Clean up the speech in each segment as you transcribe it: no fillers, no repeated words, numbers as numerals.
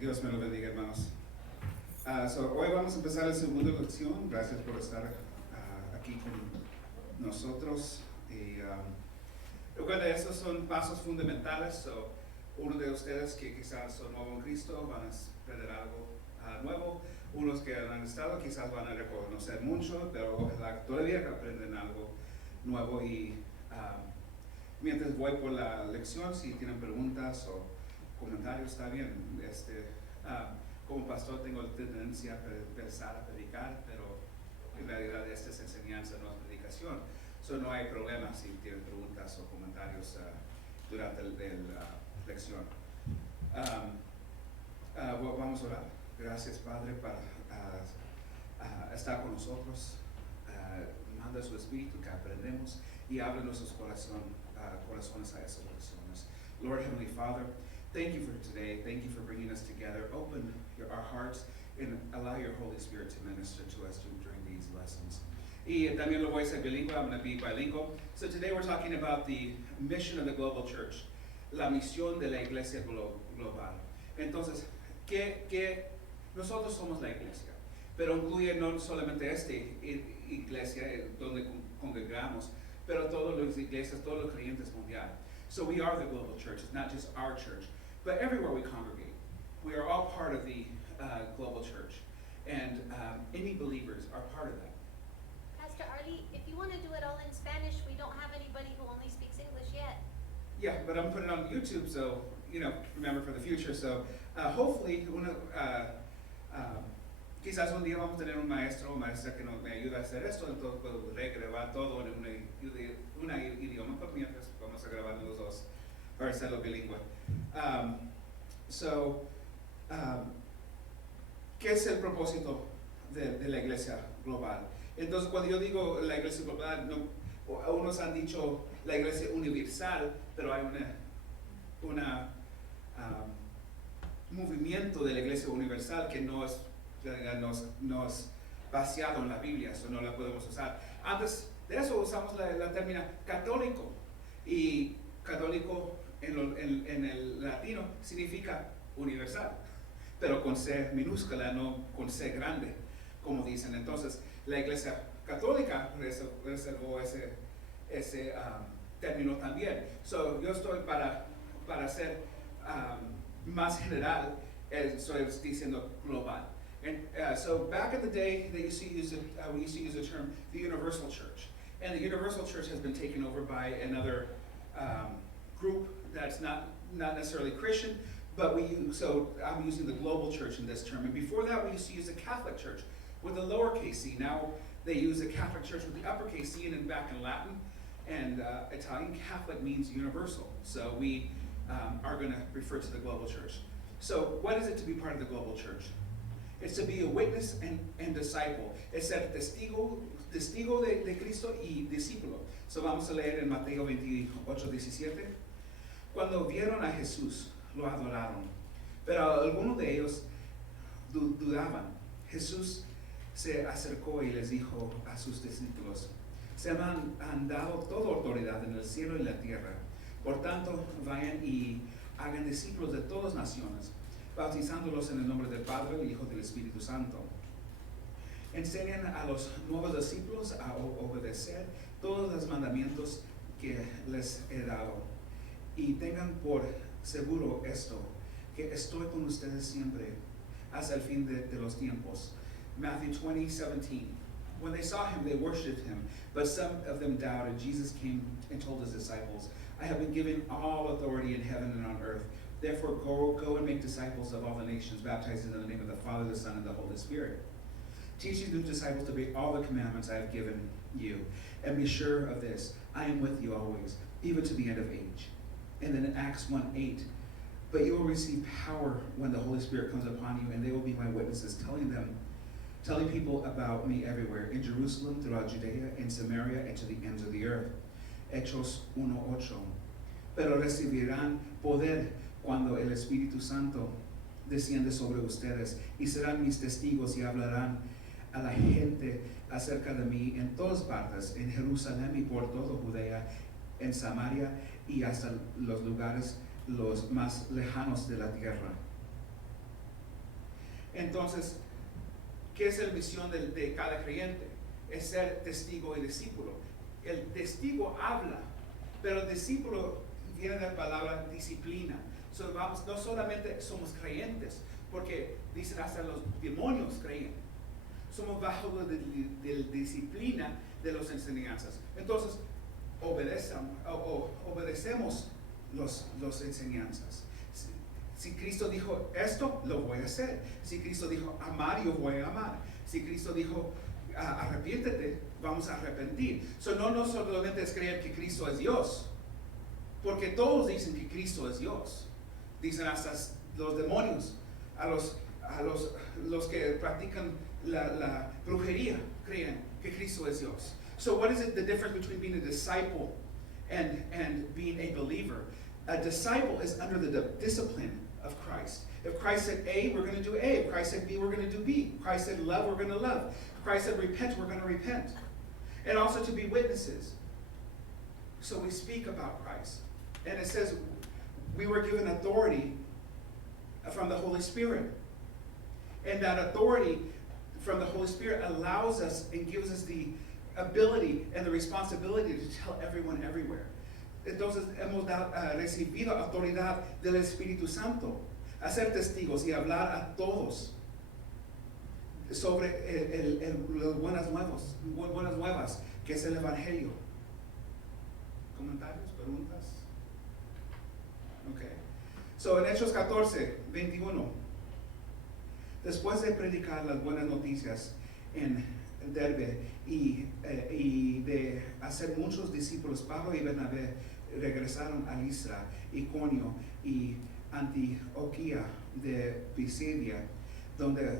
Dios me lo bendiga, hermanos. Hoy vamos a empezar la segunda lección. Gracias por estar aquí con nosotros. Recuerda, estos son pasos fundamentales. Uno de ustedes que quizás son nuevos en Cristo van a aprender algo nuevo. Unos que han estado quizás van a reconocer mucho, pero ojalá todavía aprenden algo nuevo. Y mientras voy por la lección, si tienen preguntas o comentarios, está bien. Como pastor tengo la tendencia a pensar, a predicar, pero en realidad esta es enseñanza, no es predicación. No hay problema si tienen preguntas o comentarios durante la lección. Vamos a orar. Gracias, Padre, para estar con nosotros. Manda su Espíritu que aprendemos y abre nuestros corazones a esas lecciones. Lord, Heavenly Father, thank you for today. Thank you for bringing us together. Open our hearts and allow your Holy Spirit to minister to us during these lessons. Y también lo voy a hacer bilingüe. I'm going to be bilingual. So today we're talking about the mission of the global church, la misión de la iglesia global. Entonces, que nosotros somos la iglesia, pero incluye no solamente esta iglesia donde congregamos, pero todas las iglesias, todos los creyentes mundial. So we are the global church. It's not just our church, but everywhere we congregate. We are all part of the global church, and any believers are part of that. Pastor Arlie, if you want to do it all in Spanish, we don't have anybody who only speaks English yet. Yeah, but I'm putting it on YouTube, so, remember for the future. So, hopefully, quizás un día vamos a tener un maestro o maestra que me ayude a hacer esto, entonces puedo regrabar todo en un idioma, pero mientras vamos a grabar los dos para hacerlo bilingüe. ¿Qué es el propósito de la iglesia global? Entonces, cuando yo digo la iglesia global, unos han dicho la iglesia universal, pero hay un movimiento de la iglesia universal que no es vaciado en la Biblia, eso no la podemos usar. Antes de eso usamos la término católico, y católico en el latino significa universal, pero con C minúscula, no con C grande, como dicen. Entonces, la iglesia católica reservó ese término también. Yo estoy para ser más general, estoy diciendo global. And so back in the day, we used to use the term the universal church. And the universal church has been taken over by another group that's not necessarily Christian, but I'm using the global church in this term. And before that, we used to use the Catholic church with the lowercase c. Now they use the Catholic church with the uppercase c, and then back in Latin and Italian, Catholic means universal. So we are going to refer to the global church. So what is it to be part of the global church? It's to be a witness and disciple. Es ser testigo de Cristo y discípulo. So vamos a leer en Mateo 28:17. Cuando vieron a Jesús, lo adoraron, pero algunos de ellos dudaban. Jesús se acercó y les dijo a sus discípulos: se me han dado toda autoridad en el cielo y la tierra. Por tanto, vayan y hagan discípulos de todas naciones, bautizándolos en el nombre del Padre, del Hijo y del Espíritu Santo. Enseñan a los nuevos discípulos a obedecer todos los mandamientos que les he dado. Y tengan por seguro esto, que estoy con ustedes siempre hasta el fin de los tiempos. Matthew 20:17. When they saw him, they worshipped him, but some of them doubted. Jesus came and told his disciples, I have been given all authority in heaven and on earth. Therefore, go and make disciples of all the nations, baptizing in the name of the Father, the Son, and the Holy Spirit. Teaching the disciples to obey all the commandments I have given you. And be sure of this, I am with you always, even to the end of age. And then in Acts 1:8, but you will receive power when the Holy Spirit comes upon you, and they will be my witnesses, telling people about me everywhere, in Jerusalem, throughout Judea, in Samaria, and to the ends of the earth. Hechos 1:8. Pero recibirán poder cuando el Espíritu Santo desciende sobre ustedes, y serán mis testigos y hablarán a la gente acerca de mí en todas partes, en Jerusalén y por toda Judea, en Samaria y hasta los lugares los más lejanos de la tierra. Entonces, ¿qué es la misión de cada creyente? Es ser testigo y discípulo. El testigo habla, pero el discípulo viene de la palabra disciplina. So, vamos, no solamente somos creyentes, porque dicen hasta los demonios creen. Somos bajo la disciplina de las enseñanzas. Entonces, obedecemos las enseñanzas. Si Cristo dijo esto, lo voy a hacer. Si Cristo dijo amar, yo voy a amar. Si Cristo dijo arrepiéntete, vamos a arrepentir. No solamente es creer que Cristo es Dios, porque todos dicen que Cristo es Dios. Dicen hasta los demonios, a los que practican la brujería, creen que Cristo es Dios. So what is the difference between being a disciple and being a believer? A disciple is under the discipline of Christ. If Christ said A, we're going to do A. If Christ said B, we're going to do B. If Christ said love, we're going to love. If Christ said repent, we're going to repent. And also to be witnesses. So we speak about Christ. And it says we were given authority from the Holy Spirit. And that authority from the Holy Spirit allows us and gives us the ability and the responsibility to tell everyone everywhere. Entonces hemos recibido autoridad del Espíritu Santo a ser testigos y hablar a todos sobre las buenas nuevas, que es el Evangelio. ¿Comentarios? ¿Preguntas? Okay. So en Hechos 14, 21, después de predicar las buenas noticias en Derbe y de hacer muchos discípulos, Pablo y Bernabé regresaron a Listra, Iconio y Antioquía de Pisidia, donde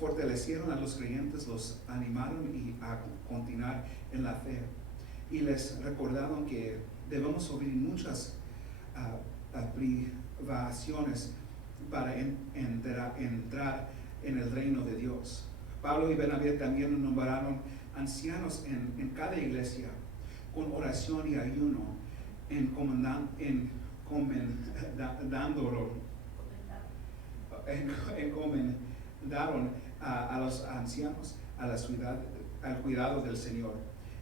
fortalecieron a los creyentes, los animaron a continuar en la fe y les recordaron que debemos sufrir muchas privaciones para entrar en el reino de Dios. Pablo y Bernabé también nombraron ancianos en cada iglesia con oración y ayuno, encomendaron a los ancianos al cuidado del Señor,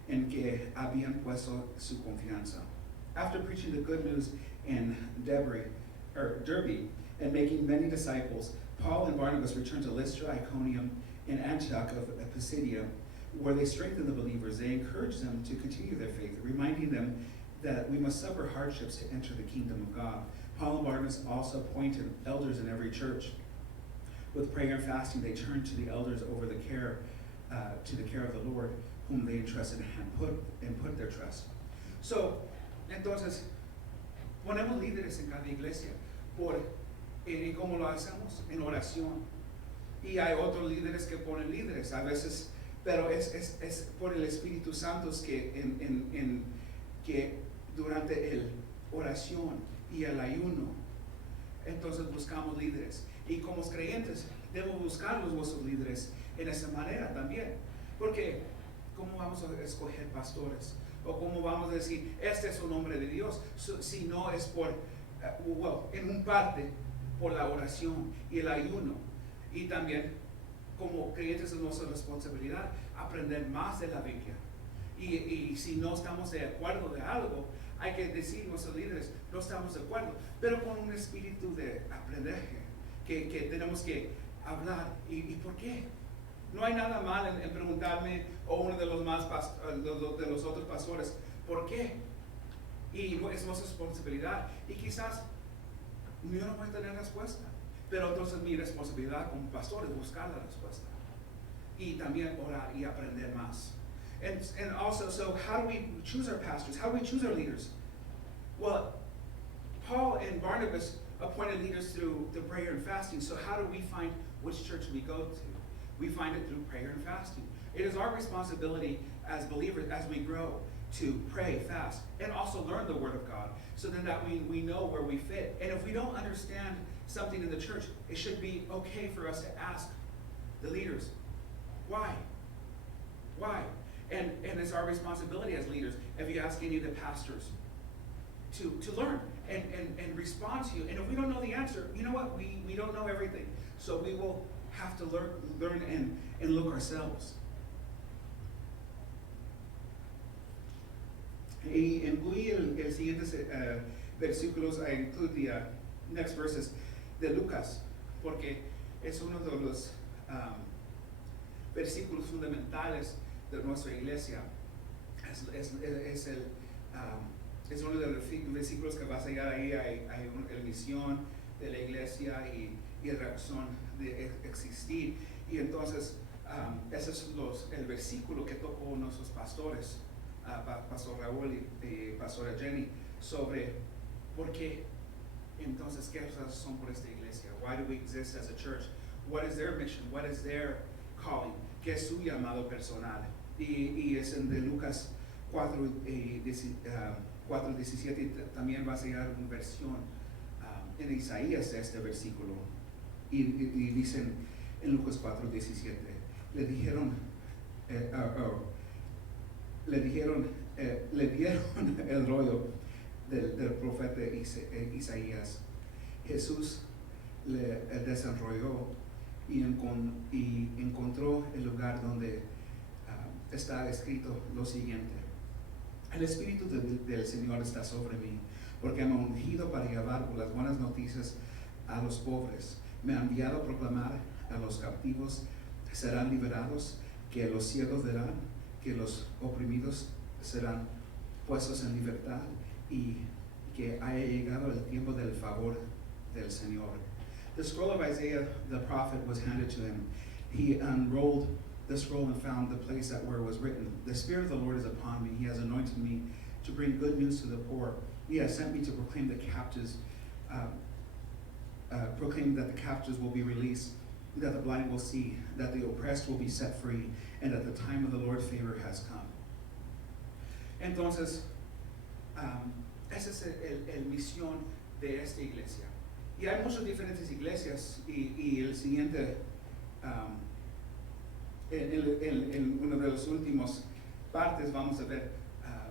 en que habían puesto su confianza. After preaching the good news in Derbe and making many disciples, Paul and Barnabas returned to Lystra, Iconium, and Antioch of Pisidia, where they strengthened the believers. They encouraged them to continue their faith, reminding them that we must suffer hardships to enter the kingdom of God. Paul and Barnabas also appointed elders in every church. With prayer and fasting, they turned to the elders over the care of the Lord, whom they entrusted and put their trust. So, entonces, ponemos líderes en cada iglesia. ¿Y cómo lo hacemos? En oración. Y hay otros líderes que ponen líderes a veces, pero es por el Espíritu Santo que durante el oración y el ayuno, entonces buscamos líderes. Y como creyentes debemos buscar los vuestros líderes en esa manera también. Porque ¿cómo vamos a escoger pastores? O ¿cómo vamos a decir, este es un hombre de Dios? Si no es en un parte por la oración y el ayuno. Y también, como creyentes, es nuestra responsabilidad aprender más de la Biblia. Y si no estamos de acuerdo de algo, hay que decir a nuestros líderes, no estamos de acuerdo, pero con un espíritu de aprendizaje, que tenemos que hablar. ¿Y por qué? No hay nada mal en preguntarme, o uno de los otros pastores, ¿por qué? Y es nuestra responsabilidad. Y quizás yo no voy a tener respuesta, pero entonces mi responsabilidad como pastor es buscar la respuesta. Y también orar y aprender más. And also, so how do we choose our pastors? How do we choose our leaders? Well, Paul and Barnabas appointed leaders through the prayer and fasting. So how do we find which church we go to? We find it through prayer and fasting. It is our responsibility as believers, as we grow, to pray, fast, and also learn the Word of God, so then that we know where we fit. And if we don't understand something in the church, it should be okay for us to ask the leaders, why? Why? And it's our responsibility as leaders, if you ask any of the pastors, to learn and respond to you. And if we don't know the answer, you know what? We don't know everything. So we will have to learn and look ourselves. Y incluye el siguientes versículos, I include the next verses de Lucas, porque es uno de los versículos fundamentales de nuestra iglesia. Es uno de los versículos que vas a llegar ahí, hay la misión de la iglesia y razón de existir. Y entonces, ese es el versículo que tocó nuestros pastores, Pastor Raúl y Pastora Jenny, sobre por qué, entonces, qué son por esta iglesia. Why do we exist as a church? What is their mission? What is their calling? ¿Qué es su llamado personal? Y es en de Lucas 4:17, y también va a ser una versión en Isaías de este versículo. Y dicen en Lucas 4:17, le dieron el rollo del profeta Isaías. Jesús le desenrolló y encontró el lugar donde está escrito lo siguiente: el Espíritu del Señor está sobre mí, porque me ha ungido para llevar las buenas noticias a los pobres. Me ha enviado a proclamar a los captivos serán liberados, que los ciegos verán, que los oprimidos serán puestos en libertad, y que haya llegado el tiempo del favor del Señor. The scroll of Isaiah the prophet was handed to him. He unrolled the scroll and found the place where it was written, "The Spirit of the Lord is upon me. He has anointed me to bring good news to the poor. He has sent me to proclaim that the captives will be released, that the blind will see, that the oppressed will be set free, and that the time of the Lord's favor has come." Entonces, esa es el misión de esta iglesia. Y hay muchas diferentes iglesias, y el siguiente, en una de las últimas partes vamos a ver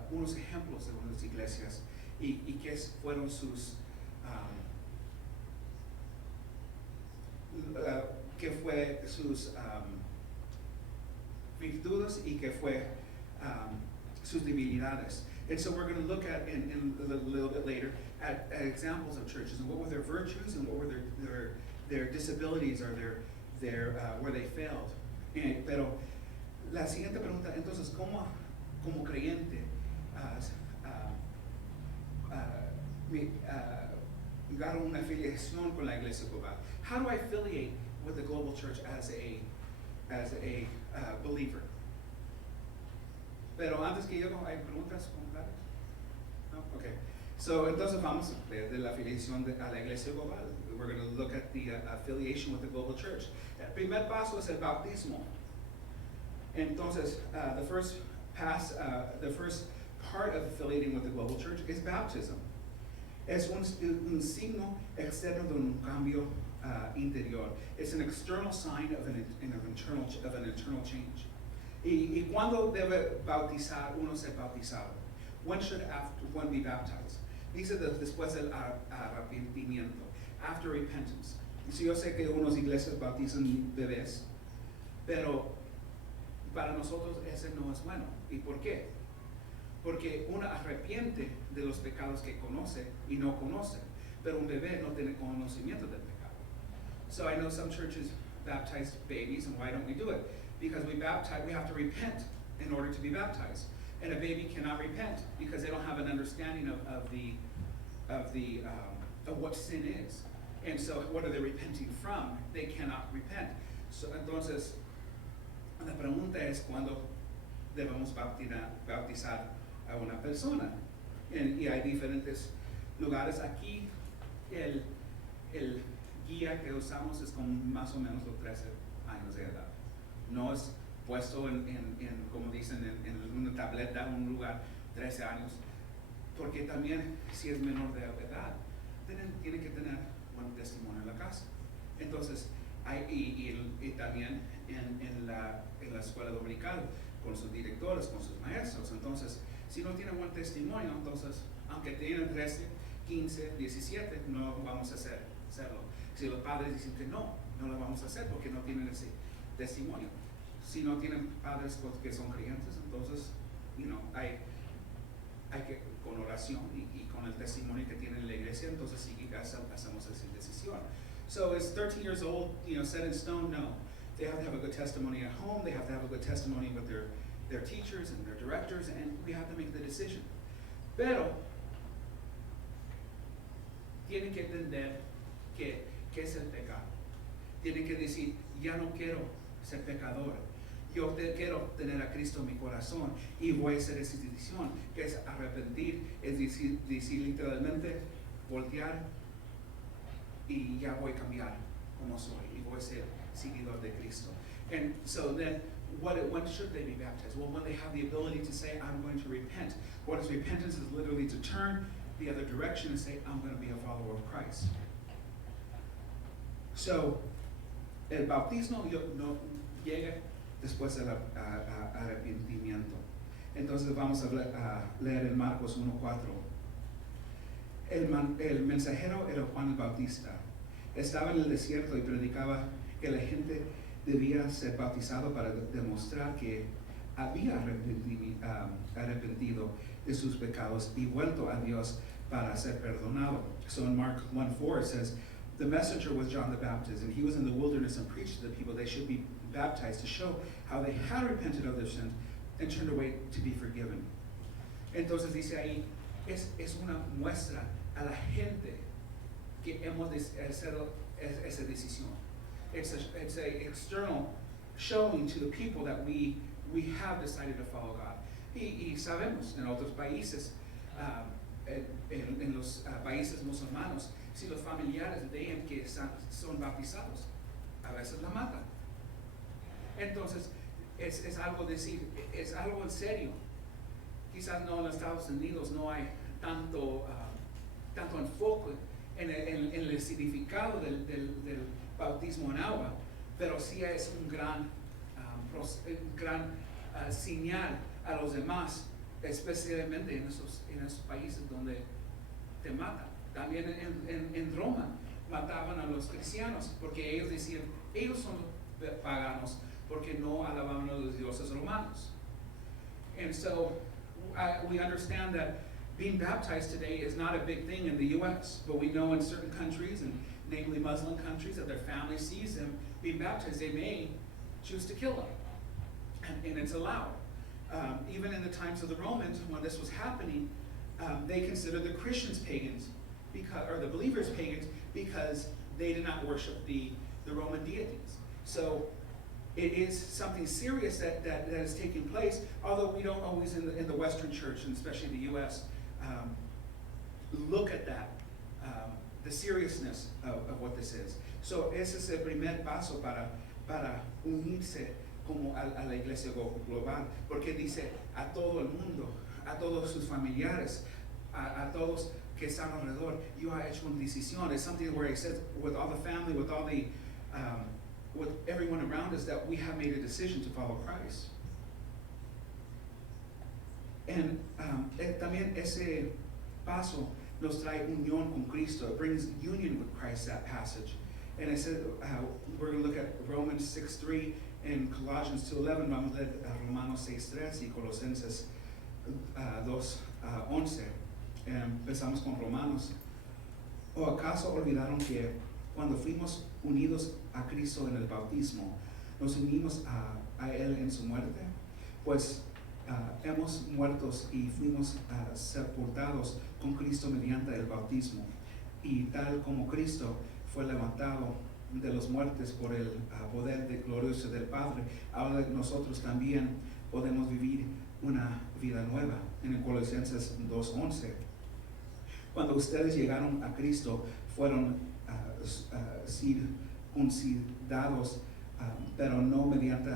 unos ejemplos de unas iglesias y qué fueron sus virtudes y qué fue sus debilidades. And so we're going to look at, in a little bit later, at examples of churches and what were their virtues and what were their disabilities or their where they failed. Pero la siguiente pregunta, entonces, ¿cómo como creyente llegar una afiliación con la iglesia global? How do I affiliate with the global church as a believer? Pero antes que llego, ¿hay preguntas concretas? No? Okay. So, entonces vamos a ver de la afiliación a la iglesia global. We're going to look at the affiliation with the global church. El primer paso es el bautismo. Entonces, the first part of affiliating with the global church is baptism. Es un signo externo de un cambio interior. It's an external sign of an internal change. Y cuando debe bautizar uno ser bautizado? When should one be baptized? Dice después del arrepentimiento, after repentance. Y si yo sé que unas iglesias bautizan bebés, pero para nosotros ese no es bueno. ¿Y por qué? Porque uno arrepiente de los pecados que conoce y no conoce, pero un bebé no tiene conocimiento del pecado. So I know some churches baptize babies, and why don't we do it? Because we have to repent in order to be baptized. And a baby cannot repent because they don't have an understanding of what sin is. And so what are they repenting from? They cannot repent. So entonces, la pregunta es cuándo debemos bautizar a una persona. Y hay diferentes lugares. Aquí el guía que usamos es con más o menos los 13 años de edad. No es puesto como dicen, en una tableta, un lugar, 13 años, porque también si es menor de edad, tiene que tener buen testimonio en la casa. Entonces, y también en la escuela dominical, con sus directores, con sus maestros. Entonces, si no tiene buen testimonio, entonces, aunque tienen 13, 15, 17, no vamos a hacerlo. Si los padres dicen que no lo vamos a hacer porque no tienen ese testimonio. Si no tienen padres que son creyentes, entonces, hay que, con oración y con el testimonio que tiene la iglesia, entonces sí que hacemos esa decisión. So is 13 years old, set in stone? No. They have to have a good testimony at home. They have to have a good testimony with their teachers and their directors, and we have to make the decision. Pero tienen que entender que es el pecado. Tienen que decir, ya no quiero ser pecador. Yo quiero tener a Cristo en mi corazón y voy a hacer esa decisión, que es arrepentir, es decir literalmente, voltear y ya voy a cambiar como soy y voy a ser seguidor de Cristo. And so then, when should they be baptized? Well, when they have the ability to say, I'm going to repent. What is repentance? Is literally to turn the other direction and say, I'm going to be a follower of Christ. So, el bautismo no llega después del arrepentimiento. Entonces vamos a leer en Marcos 1:4. El mensajero era Juan el Bautista. Estaba en el desierto y predicaba que la gente debía ser bautizado para demostrar que había arrepentido de sus pecados y vuelto a Dios para ser perdonado. So in Mark 1:4 it says, the messenger was John the Baptist, and he was in the wilderness and preached to the people they should be baptized to show how they had repented of their sins and turned away to be forgiven. Entonces dice ahí, es una muestra a la gente que hemos de hacer esa decisión. It's a external showing to the people that we have decided to follow God. Y sabemos en otros países, en los países musulmanos, si los familiares ven que son bautizados, a veces la matan. Entonces, es algo decir, es algo en serio. Quizás no en los Estados Unidos no hay tanto enfoque en el significado del bautismo en agua, pero sí es un gran señal a los demás, especialmente en esos países donde te matan. También en Roma mataban a los cristianos porque ellos decían, ellos son paganos porque no alababan a los dioses romanos. And so we understand that being baptized today is not a big thing in the U.S., but we know in certain countries, and namely Muslim countries, that their family sees them being baptized, they may choose to kill them, and it's allowed. Even in the times of the Romans, when this was happening, they considered the Christians pagans, or the believers pagans, because they did not worship the Roman deities. So it is something serious that is taking place, although we don't always in the Western church, and especially the U.S., look at that, the seriousness of what this is. So ese es el primer paso para unirse como a la iglesia global, porque dice a todo el mundo, a todos sus familiares, a todos que están alrededor, yo he hecho una decisión. It's something where he says, with all the family, with all the with everyone around us, that we have made a decision to follow Christ. And también ese paso nos trae unión con Cristo. It brings union with Christ, that passage. And it said, we're going to look at Romans 6:3 and Colossians 2:11. Vamos a leer Romanos 6:3 y Colosenses 2:11. Empezamos con Romanos. ¿O acaso olvidaron que cuando fuimos unidos a Cristo en el bautismo, nos unimos a Él en su muerte? Pues hemos muertos y fuimos sepultados con Cristo mediante el bautismo. Y tal como Cristo fue levantado de los muertos por el poder glorioso del Padre, ahora nosotros también podemos vivir una vida nueva. En el Colosenses 2:11. Cuando ustedes llegaron a Cristo, fueron circuncidados, pero no mediante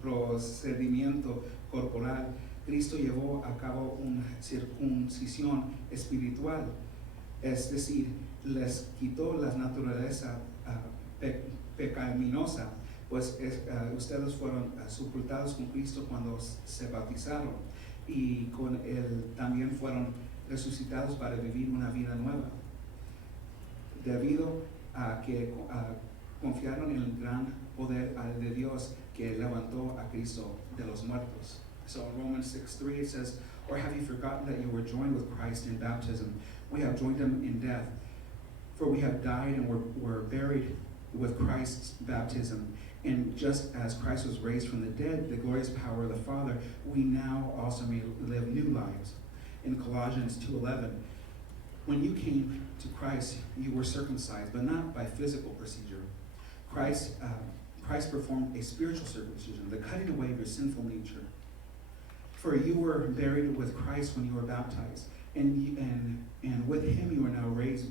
procedimiento corporal. Cristo llevó a cabo una circuncisión espiritual, es decir, les quitó la naturaleza pecaminosa, pues ustedes fueron sepultados con Cristo cuando se bautizaron, y con Él también fueron resucitados para vivir una vida nueva. debido a que confiaron en el gran poder de Dios que levantó a Cristo de los muertos. So in Romans 6:3 it says, or have you forgotten that you were joined with Christ in baptism? We have joined him in death. For we have died and were buried with Christ's baptism. And just as Christ was raised from the dead, the glorious power of the Father, we now also may live new lives. In Colossians 2:11, when you came to Christ, you were circumcised, but not by physical procedure. Christ performed a spiritual circumcision, the cutting away of your sinful nature. For you were buried with Christ when you were baptized, and with him you are now raised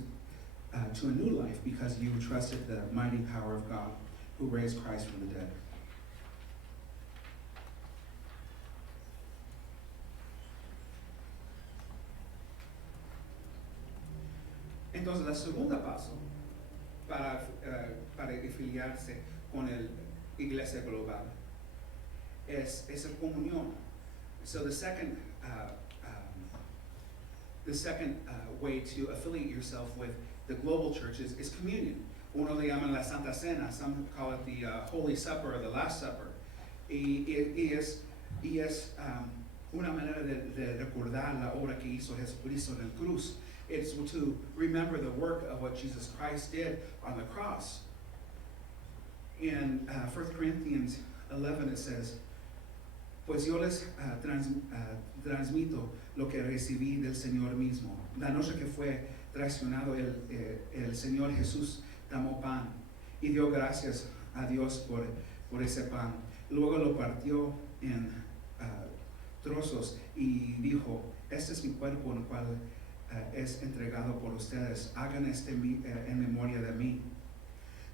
to a new life because you trusted the mighty power of God who raised Christ from the dead. Entonces, la segunda paso para afiliarse con la iglesia global es la comunión. So the second way to affiliate yourself with the global church is communion. Uno le llaman la Santa Cena, some call it the Holy Supper or the Last Supper. Y es una manera de recordar la obra que hizo Jesucristo en la cruz. It's to remember the work of what Jesus Christ did on the cross. In 1 Corinthians 11 it says, pues yo les transmito lo que recibí del Señor mismo. La noche que fue traicionado el Señor Jesús tomó pan y dio gracias a Dios por ese pan. Luego lo partió en trozos y dijo, este es mi cuerpo en el cual es entregado por ustedes. Hagan en memoria de mí.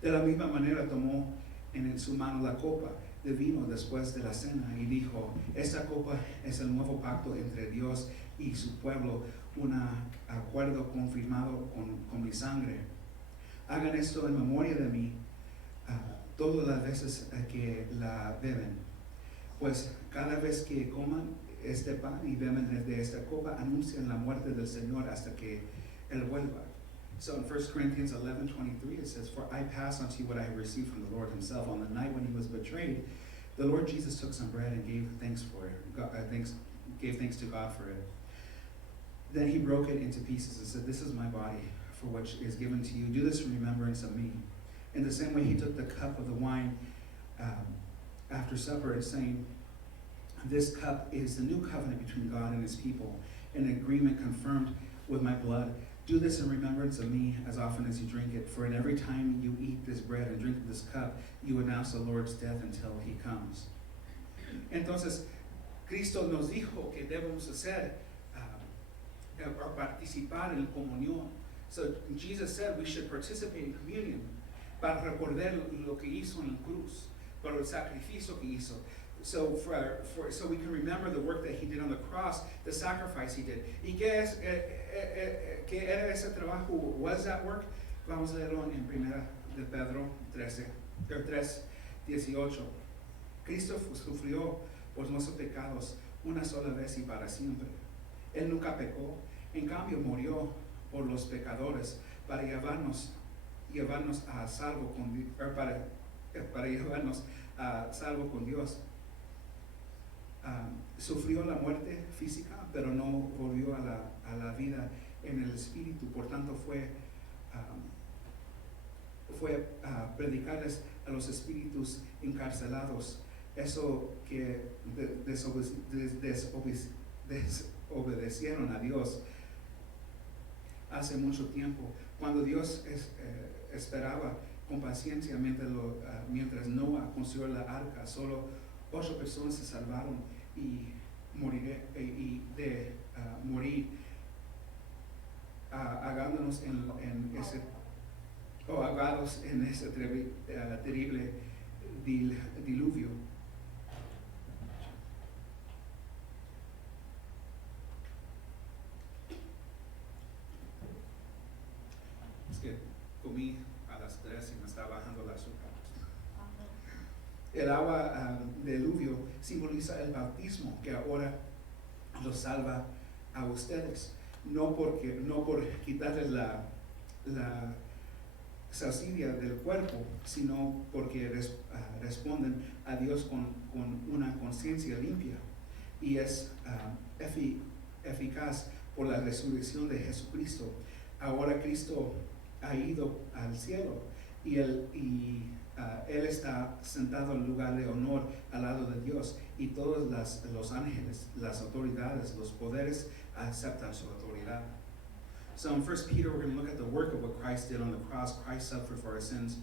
De la misma manera tomó en su mano la copa de vino después de la cena y dijo, esta copa es el nuevo pacto entre Dios y su pueblo, un acuerdo confirmado con mi sangre. Hagan esto en memoria de mí todas las veces que la beben, pues cada vez que coman este pan y beben de esta copa anuncian la muerte del Señor hasta que Él vuelva. So in 1 Corinthians 11:23 it says, for I pass on to you what I have received from the Lord himself. On the night when he was betrayed, the Lord Jesus took some bread and gave thanks for it. Gave thanks to God for it. Then he broke it into pieces and said, this is my body for which is given to you. Do this in remembrance of me. In the same way he took the cup of the wine after supper, saying, this cup is the new covenant between God and his people, an agreement confirmed with my blood. Do this in remembrance of me as often as you drink it. For in every time you eat this bread and drink this cup, you announce the Lord's death until he comes. Entonces, Cristo nos dijo que debemos hacer or participar en la comunión. So Jesus said we should participate in communion para recordar lo que hizo en la cruz, por el sacrificio que hizo. So so we can remember the work that he did on the cross, the sacrifice he did. ¿Y qué era ese trabajo? Was that work? Vamos a leerlo en Primera de Pedro 3:18. Cristo sufrió por nuestros pecados una sola vez y para siempre. Él nunca pecó, en cambio murió por los pecadores para llevarnos a salvo para llevarnos a salvo con Dios. Sufrió la muerte física, pero no volvió a la vida en el espíritu. Por tanto, fue predicarles a los espíritus encarcelados eso que desobedecieron a Dios hace mucho tiempo, cuando Dios esperaba con paciencia mientras Noah construyó la arca. Solo 8 personas se salvaron y morir ahogándonos ahogados en ese terrible diluvio. Es que comí a las 3 y me está bajando el azúcar. El agua diluvio simboliza el bautismo que ahora los salva a ustedes, no por quitarles saciedad del cuerpo, sino porque responden a Dios con una conciencia limpia y es eficaz por la resurrección de Jesucristo. Ahora Cristo ha ido al cielo y Él está sentado en lugar de honor al lado de Dios, y todos los ángeles, las autoridades, los poderes aceptan su autoridad. So in 1 Peter, we're going to look at the work of what Christ did on the cross. Christ suffered for our sins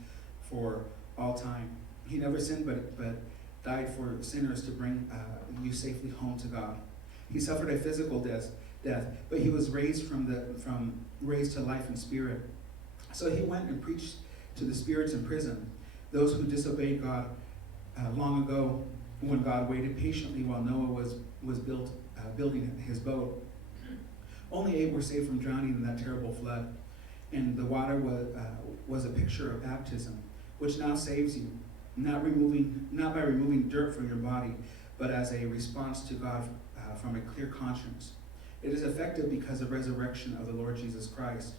for all time. He never sinned, but died for sinners to bring you safely home to God. He suffered a physical death, but he was raised raised to life in spirit. So he went and preached to the spirits in prison, those who disobeyed God long ago, when God waited patiently while Noah was building his boat. Only 8 were saved from drowning in that terrible flood, and the water was a picture of baptism, which now saves you, not by removing dirt from your body, but as a response to God from a clear conscience. It is effective because of resurrection of the Lord Jesus Christ.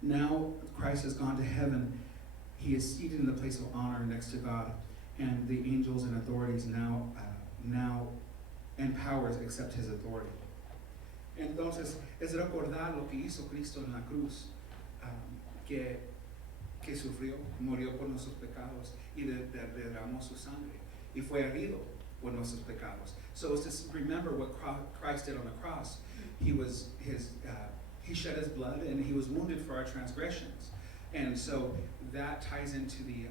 Now Christ has gone to heaven. He is seated in the place of honor next to God, and the angels and authorities now and powers accept his authority. Entonces, es recordar lo que hizo Cristo en la cruz, que sufrió, murió por nuestros pecados y derramó su sangre, y fue herido por nuestros pecados. So it's to remember what Christ did on the cross. He shed his blood, and he was wounded for our transgressions. And so that ties into the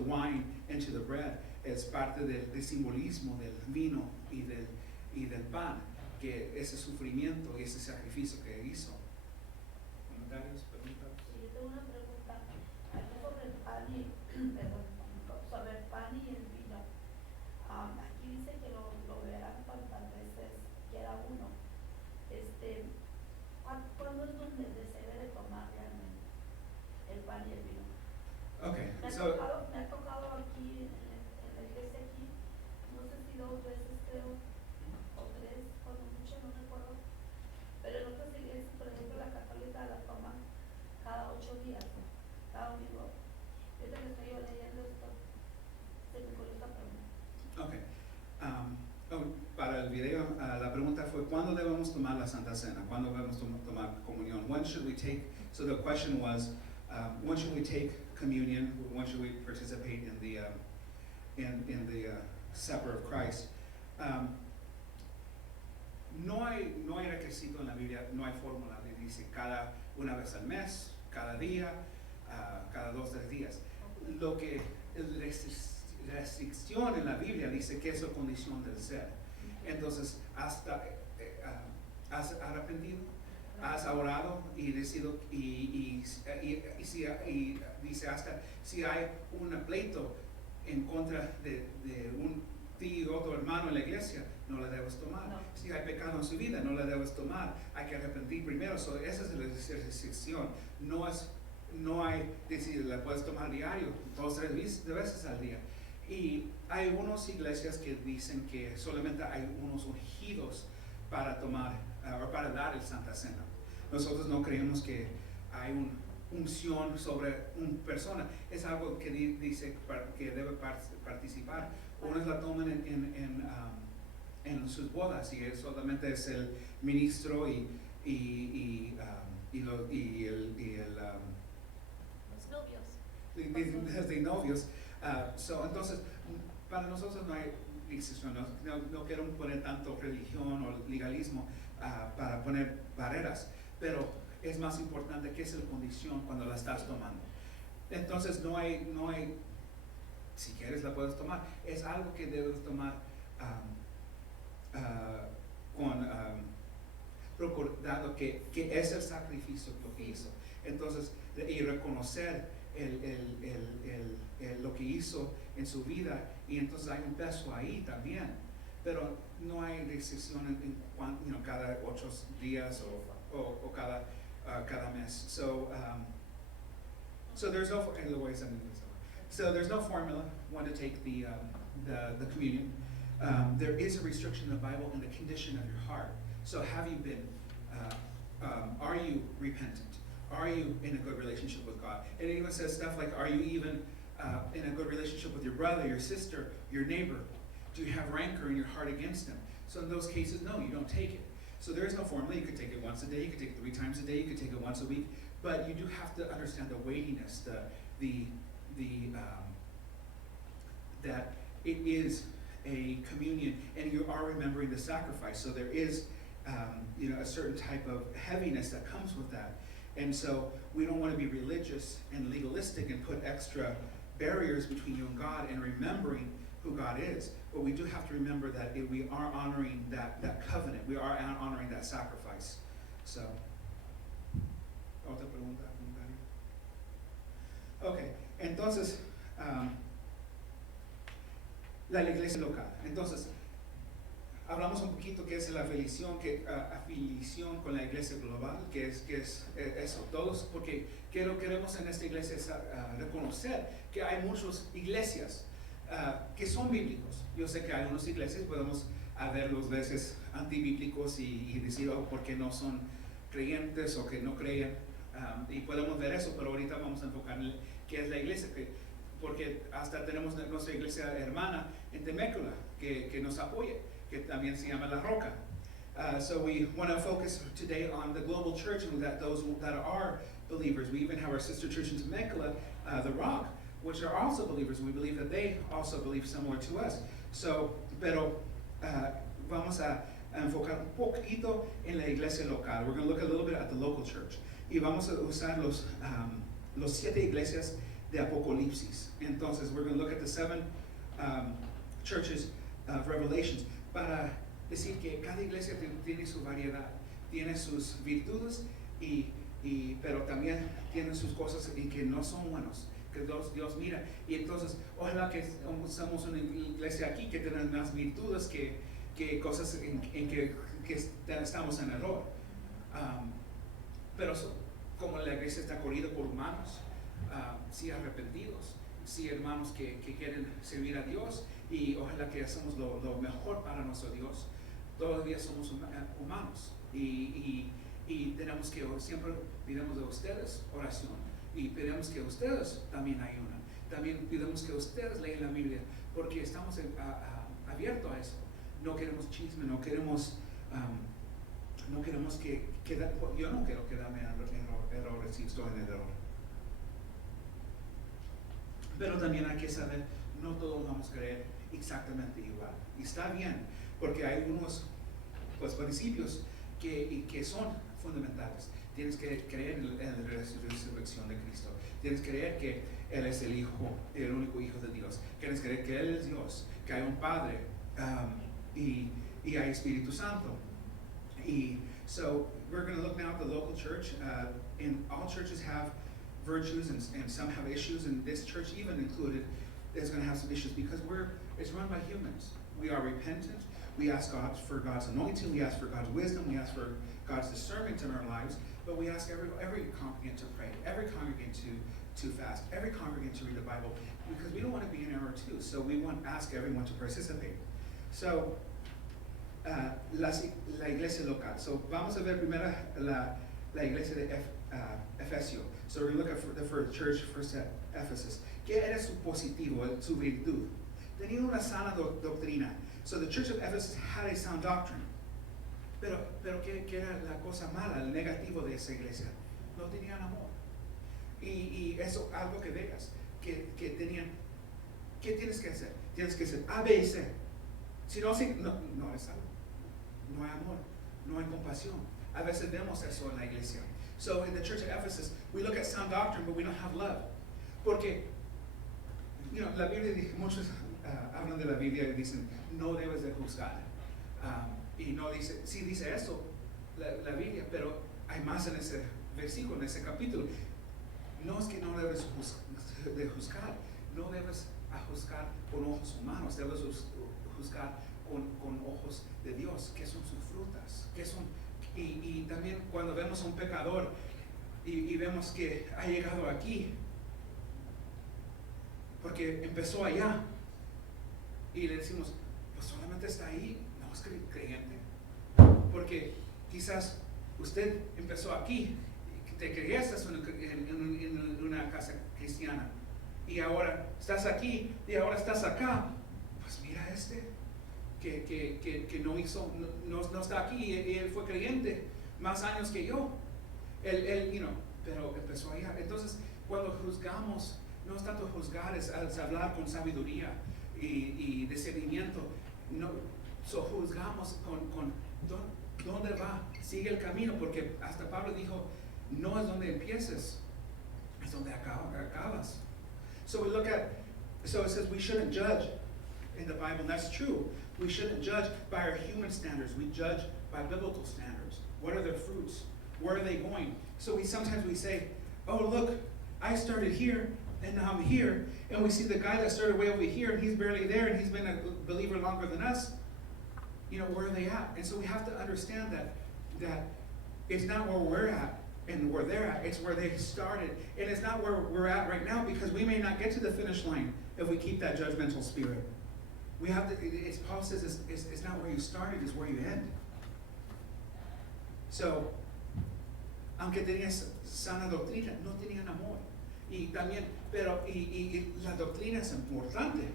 wine and to the bread. Es parte del simbolismo del vino y del pan, que ese sufrimiento y ese sacrificio que hizo. ¿Comentarios? ¿Preguntas? Sí, yo tengo una pregunta. Aquí sobre el pan y, perdón, sobre el pan y el vino. Aquí dice que lo beberán cuantas veces quiera uno. ¿Cuándo es donde se debe tomar realmente el pan y el vino? Okay, Me ha tocado aquí en la iglesia aquí, no sé si 2 veces creo, o 3, cuando mucho, no recuerdo. Pero en otras iglesias, por ejemplo la católica, la toman cada 8 días, cada domingo. Desde que estoy yo leyendo esto, se me ocurrió esta pregunta. Okay. Para el video, la pregunta fue, ¿cuándo debemos tomar la Santa Cena? ¿Cuándo debemos tomar comunión? When should we take, so the question was, when should we take communion? When should we participate in the supper of Christ? No hay requisito en la Biblia, no hay fórmula. Dice cada una vez al mes, cada día, cada 2 o 3 días. Lo que restricción en la Biblia dice que es la condición del ser. Entonces, hasta has arrepentido, has orado y decidido, y dice hasta si hay un pleito en contra de un tío o otro hermano en la iglesia, no la debes tomar. No. Si hay pecado en su vida, no la debes tomar. Hay que arrepentir primero. So, esa es la restricción. No hay decir, la puedes tomar diario, 2 o 3 veces al día. Y hay unas iglesias que dicen que solamente hay unos ungidos para tomar o para dar el Santa Cena. Nosotros no creemos que hay una unción sobre una persona. Es algo que dice que debe participar. Unos la toman en sus bodas, y solamente es el ministro y los novios. De novios. Entonces, para nosotros no hay decisión, no quiero poner tanto religión o legalismo para poner barreras, pero es más importante qué es la condición cuando la estás tomando. Entonces no hay, si quieres la puedes tomar, es algo que debes tomar dado que es el sacrificio que hizo. Entonces, y reconocer lo que hizo en su vida, y entonces hay un peso ahí también, pero no hay decisión en cada 8 días o cada mes. So there's no formula when to take the communion. There is a restriction in the Bible in the condition of your heart. So have you been? Are you repentant? are you in a good relationship with God? And it even says stuff like, are you even in a good relationship with your brother, your sister, your neighbor? Do you have rancor in your heart against them? So in those cases, no, you don't take it. So there is no formula. You could take it once a day, you could take it 3 times a day, you could take it once a week, but you do have to understand the weightiness, that it is a communion, and you are remembering the sacrifice. So there is, a certain type of heaviness that comes with that. And so we don't want to be religious and legalistic and put extra barriers between you and God and remembering who God is. But we do have to remember that we are honoring that covenant. We are honoring that sacrifice. So, otra pregunta, comentario. Okay, entonces, la iglesia local. Entonces, hablamos un poquito que es la afiliación con la iglesia global, que es eso. Todos, porque queremos en esta iglesia reconocer que hay muchas iglesias que son bíblicos. Yo sé que hay unas iglesias, podemos verlos veces antibíblicos y decir, ¿por qué no son creyentes o que no creen? Y podemos ver eso, pero ahorita vamos a enfocar en qué es la iglesia, porque hasta tenemos nuestra iglesia hermana en Temecula que nos apoya, que también se llama La Roca. So we want to focus today on the global church and those that are believers. We even have our sister church in Temecula, The Rock, which are also believers, and we believe that they also believe similar to us. So, vamos a enfocar un poquito en la iglesia local. We're going to look a little bit at the local church. Y vamos a usar los 7 iglesias de Apocalipsis. Entonces, we're going to look at the 7 churches of Revelations para decir que cada iglesia tiene su variedad, tiene sus virtudes, pero también tiene sus cosas y que no son buenos, que Dios mira. Y entonces, ojalá que somos una iglesia aquí que tenga más virtudes que cosas en que estamos en error. Pero como la iglesia está corrida por humanos, sí arrepentidos, sí hermanos que quieren servir a Dios, y ojalá que hacemos lo mejor para nuestro Dios. Todavía somos humanos y tenemos que siempre pidamos de ustedes oración y pedimos que ustedes también ayunen. También pidamos que ustedes lean la Biblia, porque estamos abiertos a eso. No queremos chisme, no queremos yo no quiero quedarme en errores si estoy en error. Pero también hay que saber, no todos vamos a creer exactamente igual. Y está bien, porque hay unos principios que son fundamentales. Tienes que creer en la resurrección de Cristo. Tienes que creer que Él es el único Hijo de Dios. Tienes que creer que Él es Dios, que hay un Padre y hay Espíritu Santo. So we're going to look now at the local church. And all churches have virtues and some have issues, and this church even included is going to have some issues because it's run by humans. We are repentant. We ask God for God's anointing. We ask for God's wisdom. We ask for God's discernment in our lives. But we ask every congregant to pray, every congregant to fast, every congregant to read the Bible, because we don't want to be in error too. So we want to ask everyone to participate. So la iglesia local. So vamos a ver primero la iglesia de Efesio. So we're going to look at the first church, first at Ephesus. ¿Qué era su positivo, su virtud? Tenía una sana doctrina. So the church of Ephesus had a sound doctrine. Pero ¿qué era la cosa mala, el negativo de esa iglesia? No tenían amor. Y eso algo que veas, que tenían. ¿Qué tienes que hacer? Tienes que hacer A, B y C. Si no es algo. No hay amor, no hay compasión. A veces vemos eso en la iglesia. So in the church of Ephesus, we look at sound doctrine, but we don't have love. Porque, la Biblia dice, muchos hablan de la Biblia y dicen, no debes de juzgar. Y no dice, sí dice eso, la Biblia, pero hay más en ese versículo, en ese capítulo. No es que no debes de juzgar, no debes juzgar con ojos humanos, debes juzgar con ojos de Dios, que son sus frutas, que son, y también cuando vemos a un pecador y vemos que ha llegado aquí, porque empezó allá, y le decimos, pues solamente está ahí, no es creyente, porque quizás usted empezó aquí, te criaste en una casa cristiana y ahora estás aquí y ahora estás acá, pues mira que no hizo, no está aquí y él fue creyente más años que yo. Él pero empezó allá. Entonces, cuando juzgamos, no es tanto juzgar, es hablar con sabiduría y discernimiento. No, juzgamos con dónde va, sigue el camino, porque hasta Pablo dijo, no es donde empieces, es donde acabas. So it says we shouldn't judge in the Bible, and that's true. We shouldn't judge by our human standards. We judge by biblical standards. What are their fruits? Where are they going? So sometimes we say, oh look, I started here and now I'm here, and we see the guy that started way over here and he's barely there and he's been a believer longer than us. Where are they at? And so we have to understand that it's not where we're at and where they're at, it's where they started. And it's not where we're at right now, because we may not get to the finish line if we keep that judgmental spirit. We have to, Paul says it's not where you started, it's where you end. So, aunque tenían sana doctrina, no tenían amor. Y también, pero la doctrina es importante,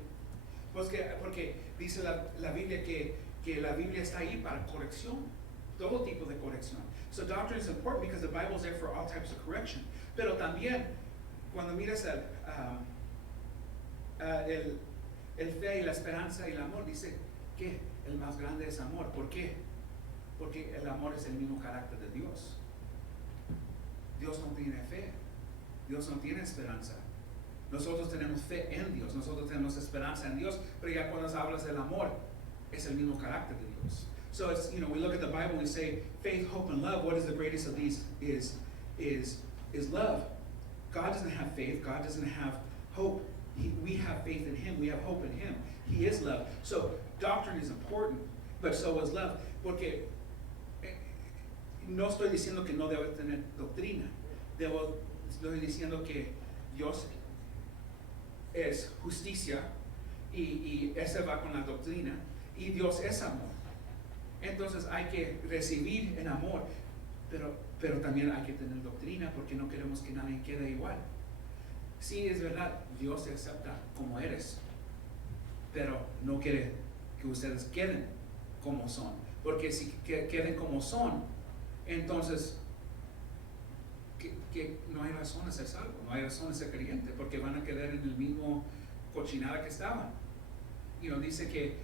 porque dice la Biblia que la Biblia está ahí para corrección, todo tipo de corrección. So doctrine is important because the Bible is there for all types of correction. Pero también, cuando miras el fe y la esperanza y el amor, dice que el más grande es amor. ¿Por qué? Porque el amor es el mismo carácter de Dios. Dios no tiene fe, Dios no tiene esperanza. Nosotros tenemos fe en Dios, nosotros tenemos esperanza en Dios, pero ya cuando hablas del amor, es el mismo carácter de Dios. So it's, we look at the Bible and we say, faith, hope, and love. What is the greatest of these? Is love. God doesn't have faith. God doesn't have hope. We have faith in Him. We have hope in Him. He is love. So doctrine is important, but so is love. Porque no estoy diciendo que no debe tener doctrina. Estoy diciendo que Dios es justicia y ese va con la doctrina, y Dios es amor. Entonces hay que recibir en amor, pero también hay que tener doctrina, porque no queremos que nadie quede igual. Sí, es verdad, Dios te acepta como eres, pero no quiere que ustedes queden como son, porque si queden como son, entonces que no hay razón de ser salvo, no hay razón de ser creyente, porque van a quedar en el mismo cochinada que estaban. Dice que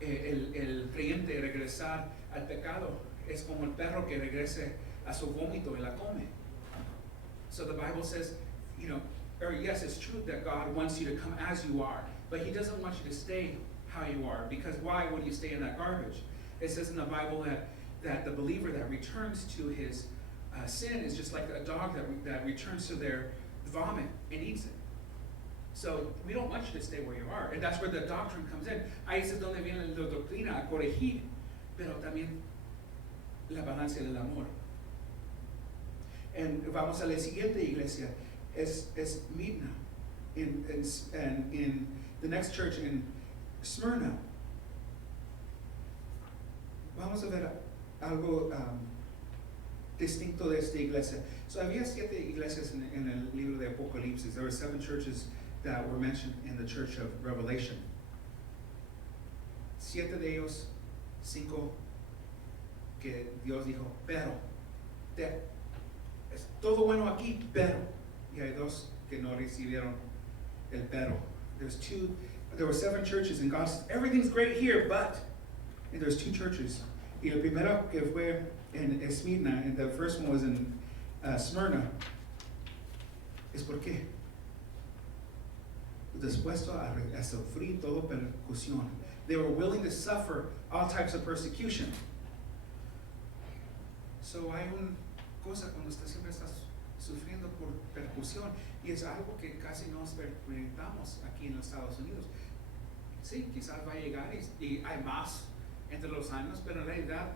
el creyente regresar al pecado es como el perro que regrese a su vómito y la come. So the Bible says, yes, it's true that God wants you to come as you are, but He doesn't want you to stay how you are, because why would you stay in that garbage? It says in the Bible that the believer that returns to his sin is just like a dog that returns to their vomit and eats it. So we don't want you to stay where you are, and that's where the doctrine comes in. Ahí es donde viene la doctrina a corregir, pero también la balanza del amor. And vamos a la siguiente iglesia, es Midna, in the next church in Smyrna. Vamos a ver algo distinto de esta iglesia. So había 7 iglesias en el libro de Apocalipsis. There were 7 churches that were mentioned in the church of Revelation. 7 de ellos, 5 que Dios dijo, pero, es todo bueno aquí, pero, y hay 2 que no recibieron el pero. There were 7 churches, and God said, everything's great here, but, and there's 2 churches. Y el primero que fue en Smyrna, and the first one was in Smyrna, es por qué. Dispuesto a sufrir toda persecución. They were willing to suffer all types of persecution. So hay una cosa cuando usted siempre está sufriendo por persecución, y es algo que casi no experimentamos aquí en los Estados Unidos. Sí, quizás va a llegar y hay más entre los años, pero en realidad,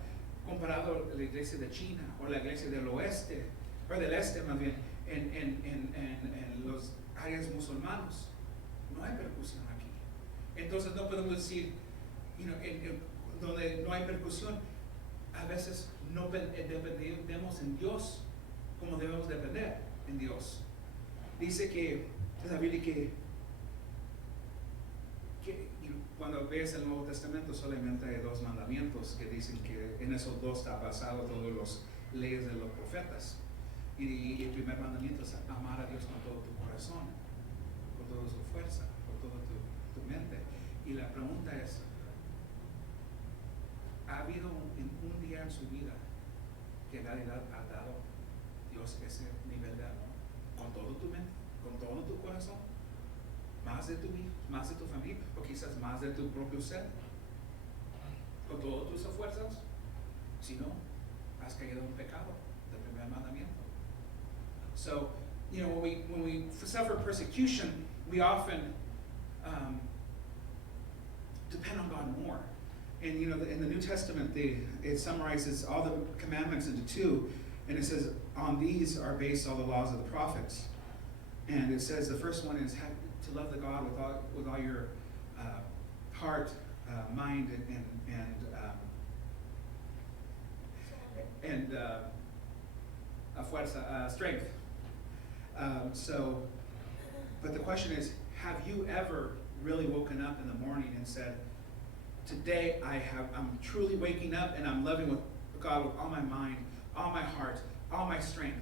comparado a la iglesia de China o la iglesia del oeste, o del este más bien, en los áreas musulmanos, no hay persecución aquí. Entonces no podemos decir, donde no hay persecución, a veces no dependemos en Dios como debemos depender en Dios. Dice que en la Biblia y cuando ves el Nuevo Testamento solamente hay 2 mandamientos que dicen que en esos 2 está basado todas las leyes de los profetas. Y el primer mandamiento es amar a Dios con todo tu corazón, con toda su fuerza, con toda tu mente. Y la pregunta es, ¿ha habido un día en su vida que en realidad ha dado Dios ese nivel de amor? Con todo tu mente, con todo tu corazón, más de tu hijo, más de tu familia, o quizás más de tu propio ser, con todas tus fuerzas. Si no, has caído en un pecado del primer mandamiento. So, when we suffer persecution, we often depend on God more. And in the New Testament, it summarizes all the commandments into 2, and it says, on these are based all the laws of the prophets. And it says the first one is to love the God with all your heart, mind, and strength. But the question is, have you ever really woken up in the morning and said, today I'm truly waking up and I'm loving with God with all my mind, all my heart, all my strength,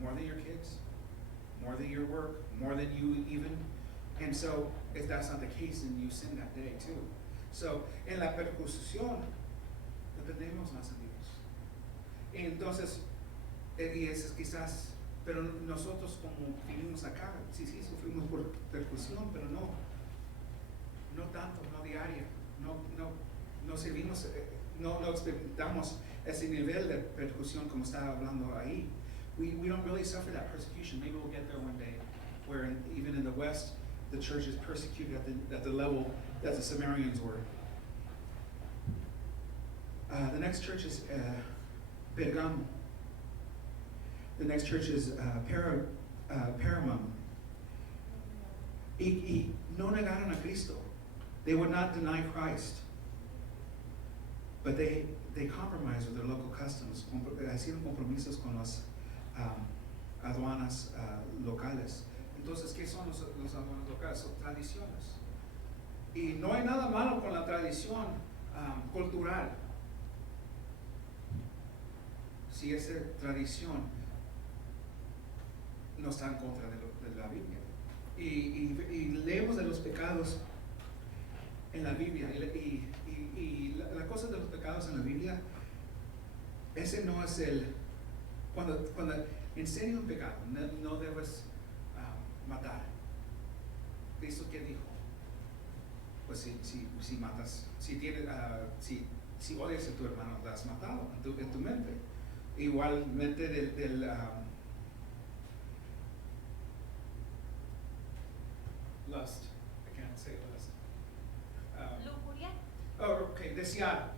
more than your kids, more than your work, more than you even. And so if that's not the case, then you sin that day too. So en la persecución dependemos más de Dios. Entonces, y es quizás, pero nosotros como vivimos acá, sí sufrimos por persecución, pero no tanto, no diaria, no servimos, no experimentamos ese nivel de persecución como estaba hablando ahí. We don't really suffer that persecution. Maybe we'll get there one day, where even in the West, the church is persecuted at the level that the Samaritans were. The next church is Pergamum. The next church is Pergamum. Y no negaron a Cristo. They would not deny Christ. But they compromised with their local customs. Hicieron compromisos con las aduanas locales. Entonces, ¿qué son los aduanas locales? Son tradiciones. Y no hay nada malo con la tradición cultural. Si esa tradición no está en contra de la Biblia. Y leemos de los pecados en la Biblia. Y la cosa de los pecados en la Biblia, ese no es cuando enseña un pecado, no debes matar. ¿Cristo qué dijo? Pues si matas, si odias a tu hermano, lo has matado en tu mente. Igualmente del lust. I can't say lust. Lujuria. Okay, desear.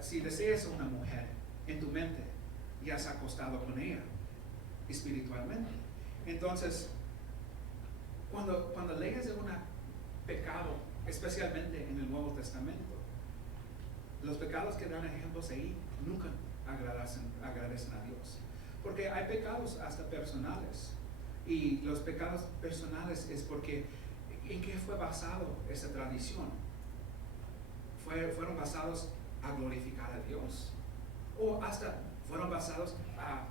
Si deseas a una mujer en tu mente, ya has acostado con ella espiritualmente. Entonces, cuando lees de un pecado, especialmente en el Nuevo Testamento, los pecados que dan ejemplos ahí nunca agradecen a Dios. Porque hay pecados hasta personales. Y los pecados personales es porque ¿en qué fue basado esa tradición? Fueron basados a glorificar a Dios. O hasta fueron basados a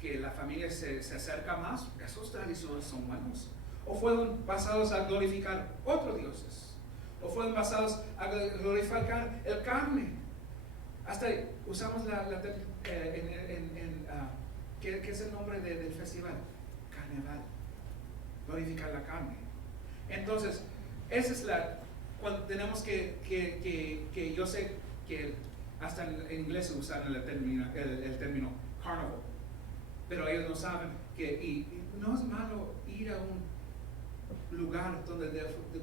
que la familia se acerca más. Esas tradiciones son buenos. O fueron basados a glorificar otros dioses. O fueron basados a glorificar el carne. Hasta usamos ¿qué es el nombre del festival? Carnaval. Glorificar la carne. Entonces, esa es cuando tenemos que yo sé que hasta en inglés usan el término carnival, pero ellos no saben y no es malo ir a un lugar donde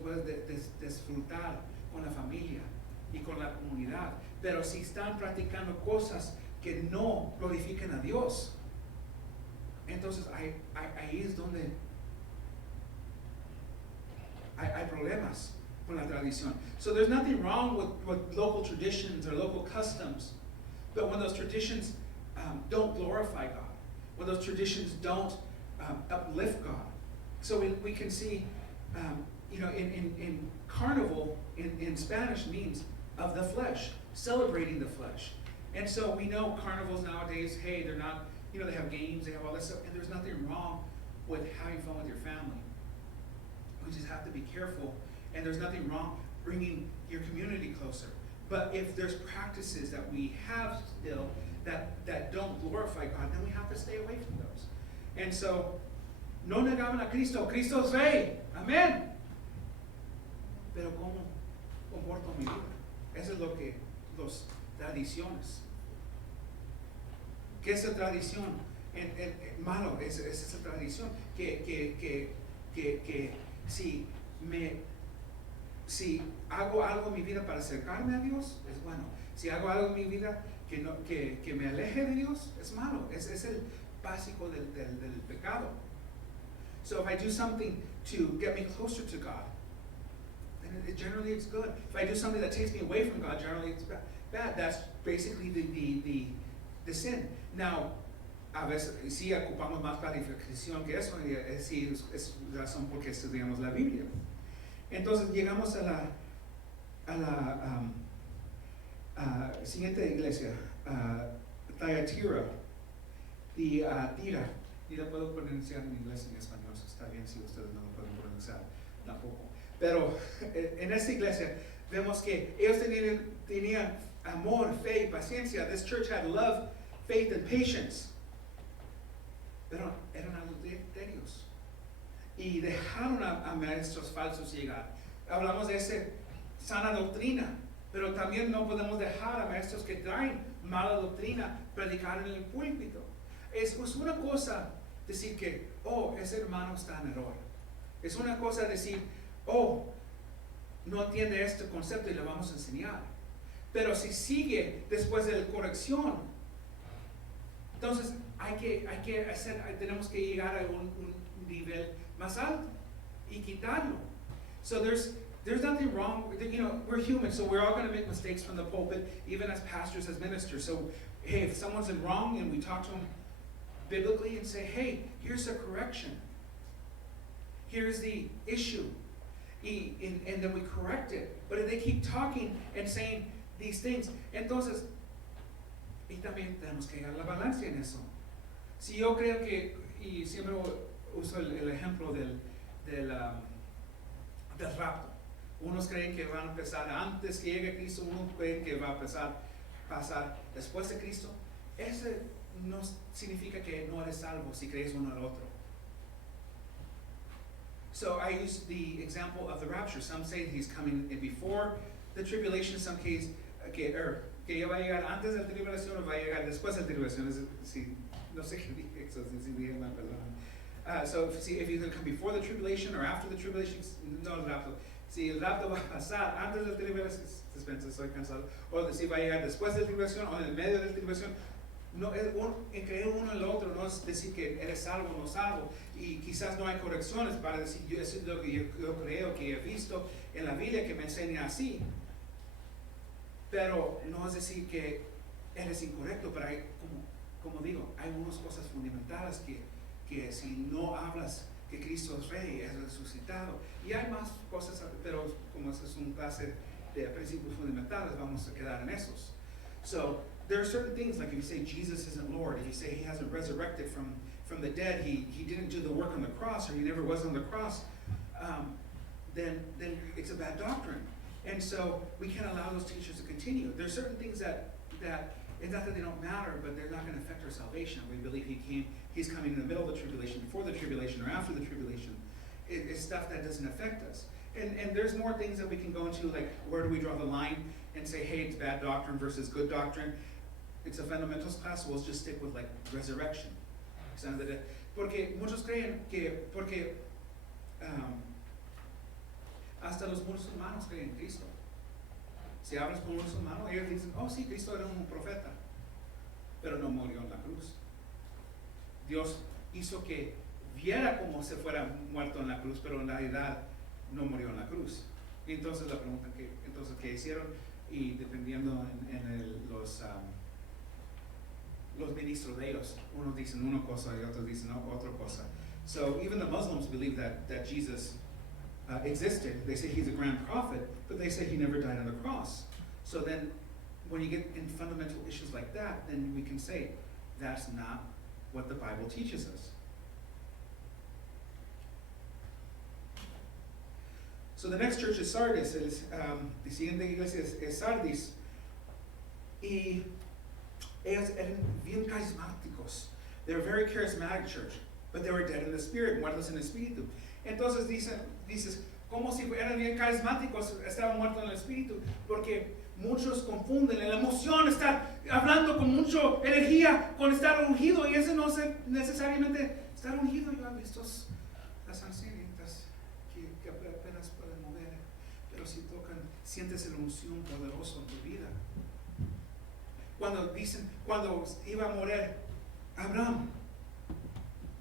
puedes disfrutar con la familia y con la comunidad, pero si están practicando cosas que no glorifican a Dios, entonces ahí es donde hay problemas con la tradición. So there's nothing wrong with local traditions or local customs, but when those traditions don't glorify God, when those traditions don't uplift God. So we can see, in carnival in Spanish means of the flesh, celebrating the flesh. And so we know carnivals nowadays, hey, they're not, they have games, they have all this stuff, and there's nothing wrong with having fun with your family. We just have to be careful, and there's nothing wrong bringing your community closer. But if there's practices that we have still that don't glorify God, then we have to stay away from those. And so, no negaban a Cristo, Cristo es Rey, amén. Pero ¿cómo comporto mi vida? Eso es lo que, las tradiciones. ¿Qué es la tradición? Malo, es esa tradición que si hago algo en mi vida para acercarme a Dios, es bueno. Si hago algo en mi vida que me aleje de Dios, es malo. Es el básico del pecado. So if I do something to get me closer to God, then generally it's good. If I do something that takes me away from God, generally it's bad. That's basically the sin. Now, a veces sí ocupamos más clarificación que eso, y sí es razón por qué estudiamos la Biblia. Entonces llegamos a la siguiente iglesia, Thyatira, Tira. Y la puedo pronunciar en inglés y en español, so está bien si ustedes no lo pueden pronunciar tampoco. Pero en esta iglesia vemos que ellos tenían amor, fe y paciencia. This church had love, faith, and patience. Pero eran adulterios. Y dejaron a maestros falsos llegar. Hablamos de esa sana doctrina, pero también no podemos dejar a maestros que traen mala doctrina predicar en el púlpito. Es una cosa decir que, ese hermano está en error. Es una cosa decir, no entiende este concepto y le vamos a enseñar. Pero si sigue después de la corrección, entonces tenemos que llegar a un nivel más alto y quitarlo. So there's nothing wrong. We're human, so we're all going to make mistakes from the pulpit, even as pastors, as ministers. So, hey, if someone's in wrong and we talk to them biblically and say, hey, here's the correction. Here's the issue. And then we correct it. But if they keep talking and saying these things, entonces, y también tenemos que llegar a la balanza en eso. Si yo creo que, y siempre uso el ejemplo del rapto. Unos creen que van a empezar antes que llegue Cristo, unos creen que va a pasar después de Cristo. Ese no significa que no eres salvo si crees uno al otro. So I use the example of the rapture. Some say he's coming in before the tribulation, some case que ya va a llegar antes de la tribulación o va a llegar después de la tribulación. No sé qué dije, so si dije mal, perdón. So if he's going to come before the tribulation or after the tribulation, no el rapto. Si el rapto va a pasar antes de la tribulación, estoy cansado, o si va a llegar después de la tribulación o en el medio de la tribulación, no, en creer uno en el otro no es decir que eres salvo o no salvo, y quizás no hay correcciones para decir, eso es lo que yo creo que he visto en la Biblia que me enseña así, pero no es decir que eres incorrecto, pero hay, como digo, hay unas cosas fundamentales que si no hablas que Cristo es Rey, es resucitado, y hay más cosas, pero como eso es un clase de principios fundamentales, vamos a quedar en esos. So there are certain things, like if you say Jesus isn't Lord, if you say he hasn't resurrected from the dead, he didn't do the work on the cross, or he never was on the cross, then it's a bad doctrine. And so we can't allow those teachers to continue. There are certain things that it's not that they don't matter, but they're not going to affect our salvation. We believe he's coming in the middle of the tribulation, before the tribulation, or after the tribulation. It's stuff that doesn't affect us. And there's more things that we can go into, like where do we draw the line and say, hey, it's bad doctrine versus good doctrine. It's a fundamentals class, so we'll just stick with like resurrection. Porque muchos creen que, hasta los musulmanes creen en Cristo. Si hablas con un musulmano, ellos dicen, oh sí, Cristo era un profeta, pero no murió en la cruz. Dios hizo que viera como se fuera muerto en la cruz, pero en realidad no murió en la cruz. Y entonces la pregunta ¿qué hicieron? Y dependiendo en los los ministros de ellos. Unos dicen una cosa y otros dicen otra cosa. So even the Muslims believe that Jesus existed. They say he's a grand prophet, but they say he never died on the cross. So then when you get in fundamental issues like that, then we can say that's not what the Bible teaches us. So the next church is Sardis. La siguiente iglesia es Sardis. Y ellos eran bien carismáticos. They were a very charismatic church, but they were dead in the spirit, muertos en el espíritu. Entonces dices, como si eran bien carismáticos, estaban muertos en el espíritu, porque muchos confunden la emoción, estar hablando con mucha energía, con estar ungido, y eso no es necesariamente estar ungido. Yo he visto las ancianitas que apenas pueden mover, pero si tocan, sientes la unción poderosa en tu vida. Cuando iba a morir Abraham,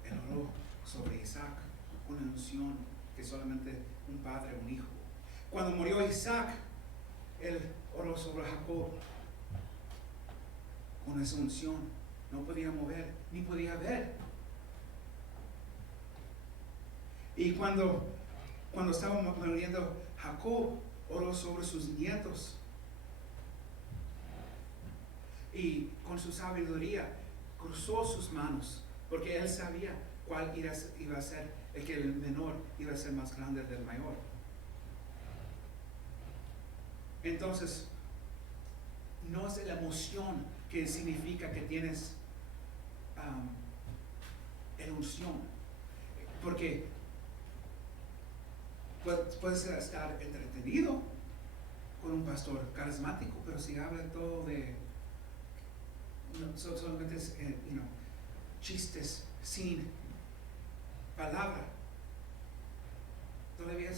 él oró sobre Isaac, una unción que solamente un padre, un hijo. Cuando murió Isaac, él oró sobre Jacob, con esa unción. No podía mover, ni podía ver. Y cuando estaba muriendo Jacob, oró sobre sus nietos. Y con su sabiduría cruzó sus manos, porque él sabía cuál iba a ser, que el menor iba a ser más grande del mayor. Entonces, no es la emoción que significa que tienes la unción, porque puedes estar entretenido con un pastor carismático, pero si habla todo de solamente es, chistes sin palabra, todavía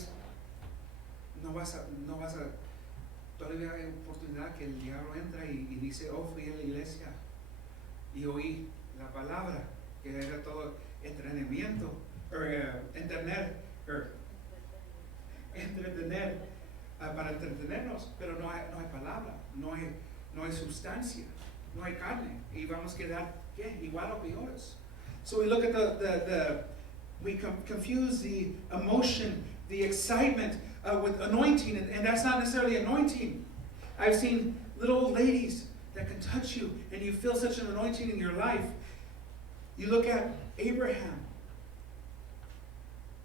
no vas a, todavía hay oportunidad que el diablo entra y dice, fui a la iglesia y oí la palabra, que era todo entrenamiento, entretener para entretenernos, pero no hay palabra, no hay sustancia. No hay carne, y vamos a quedar igual o peores. So we look at we confuse the emotion, the excitement with anointing, and that's not necessarily anointing. I've seen little old ladies that can touch you, and you feel such an anointing in your life. You look at Abraham,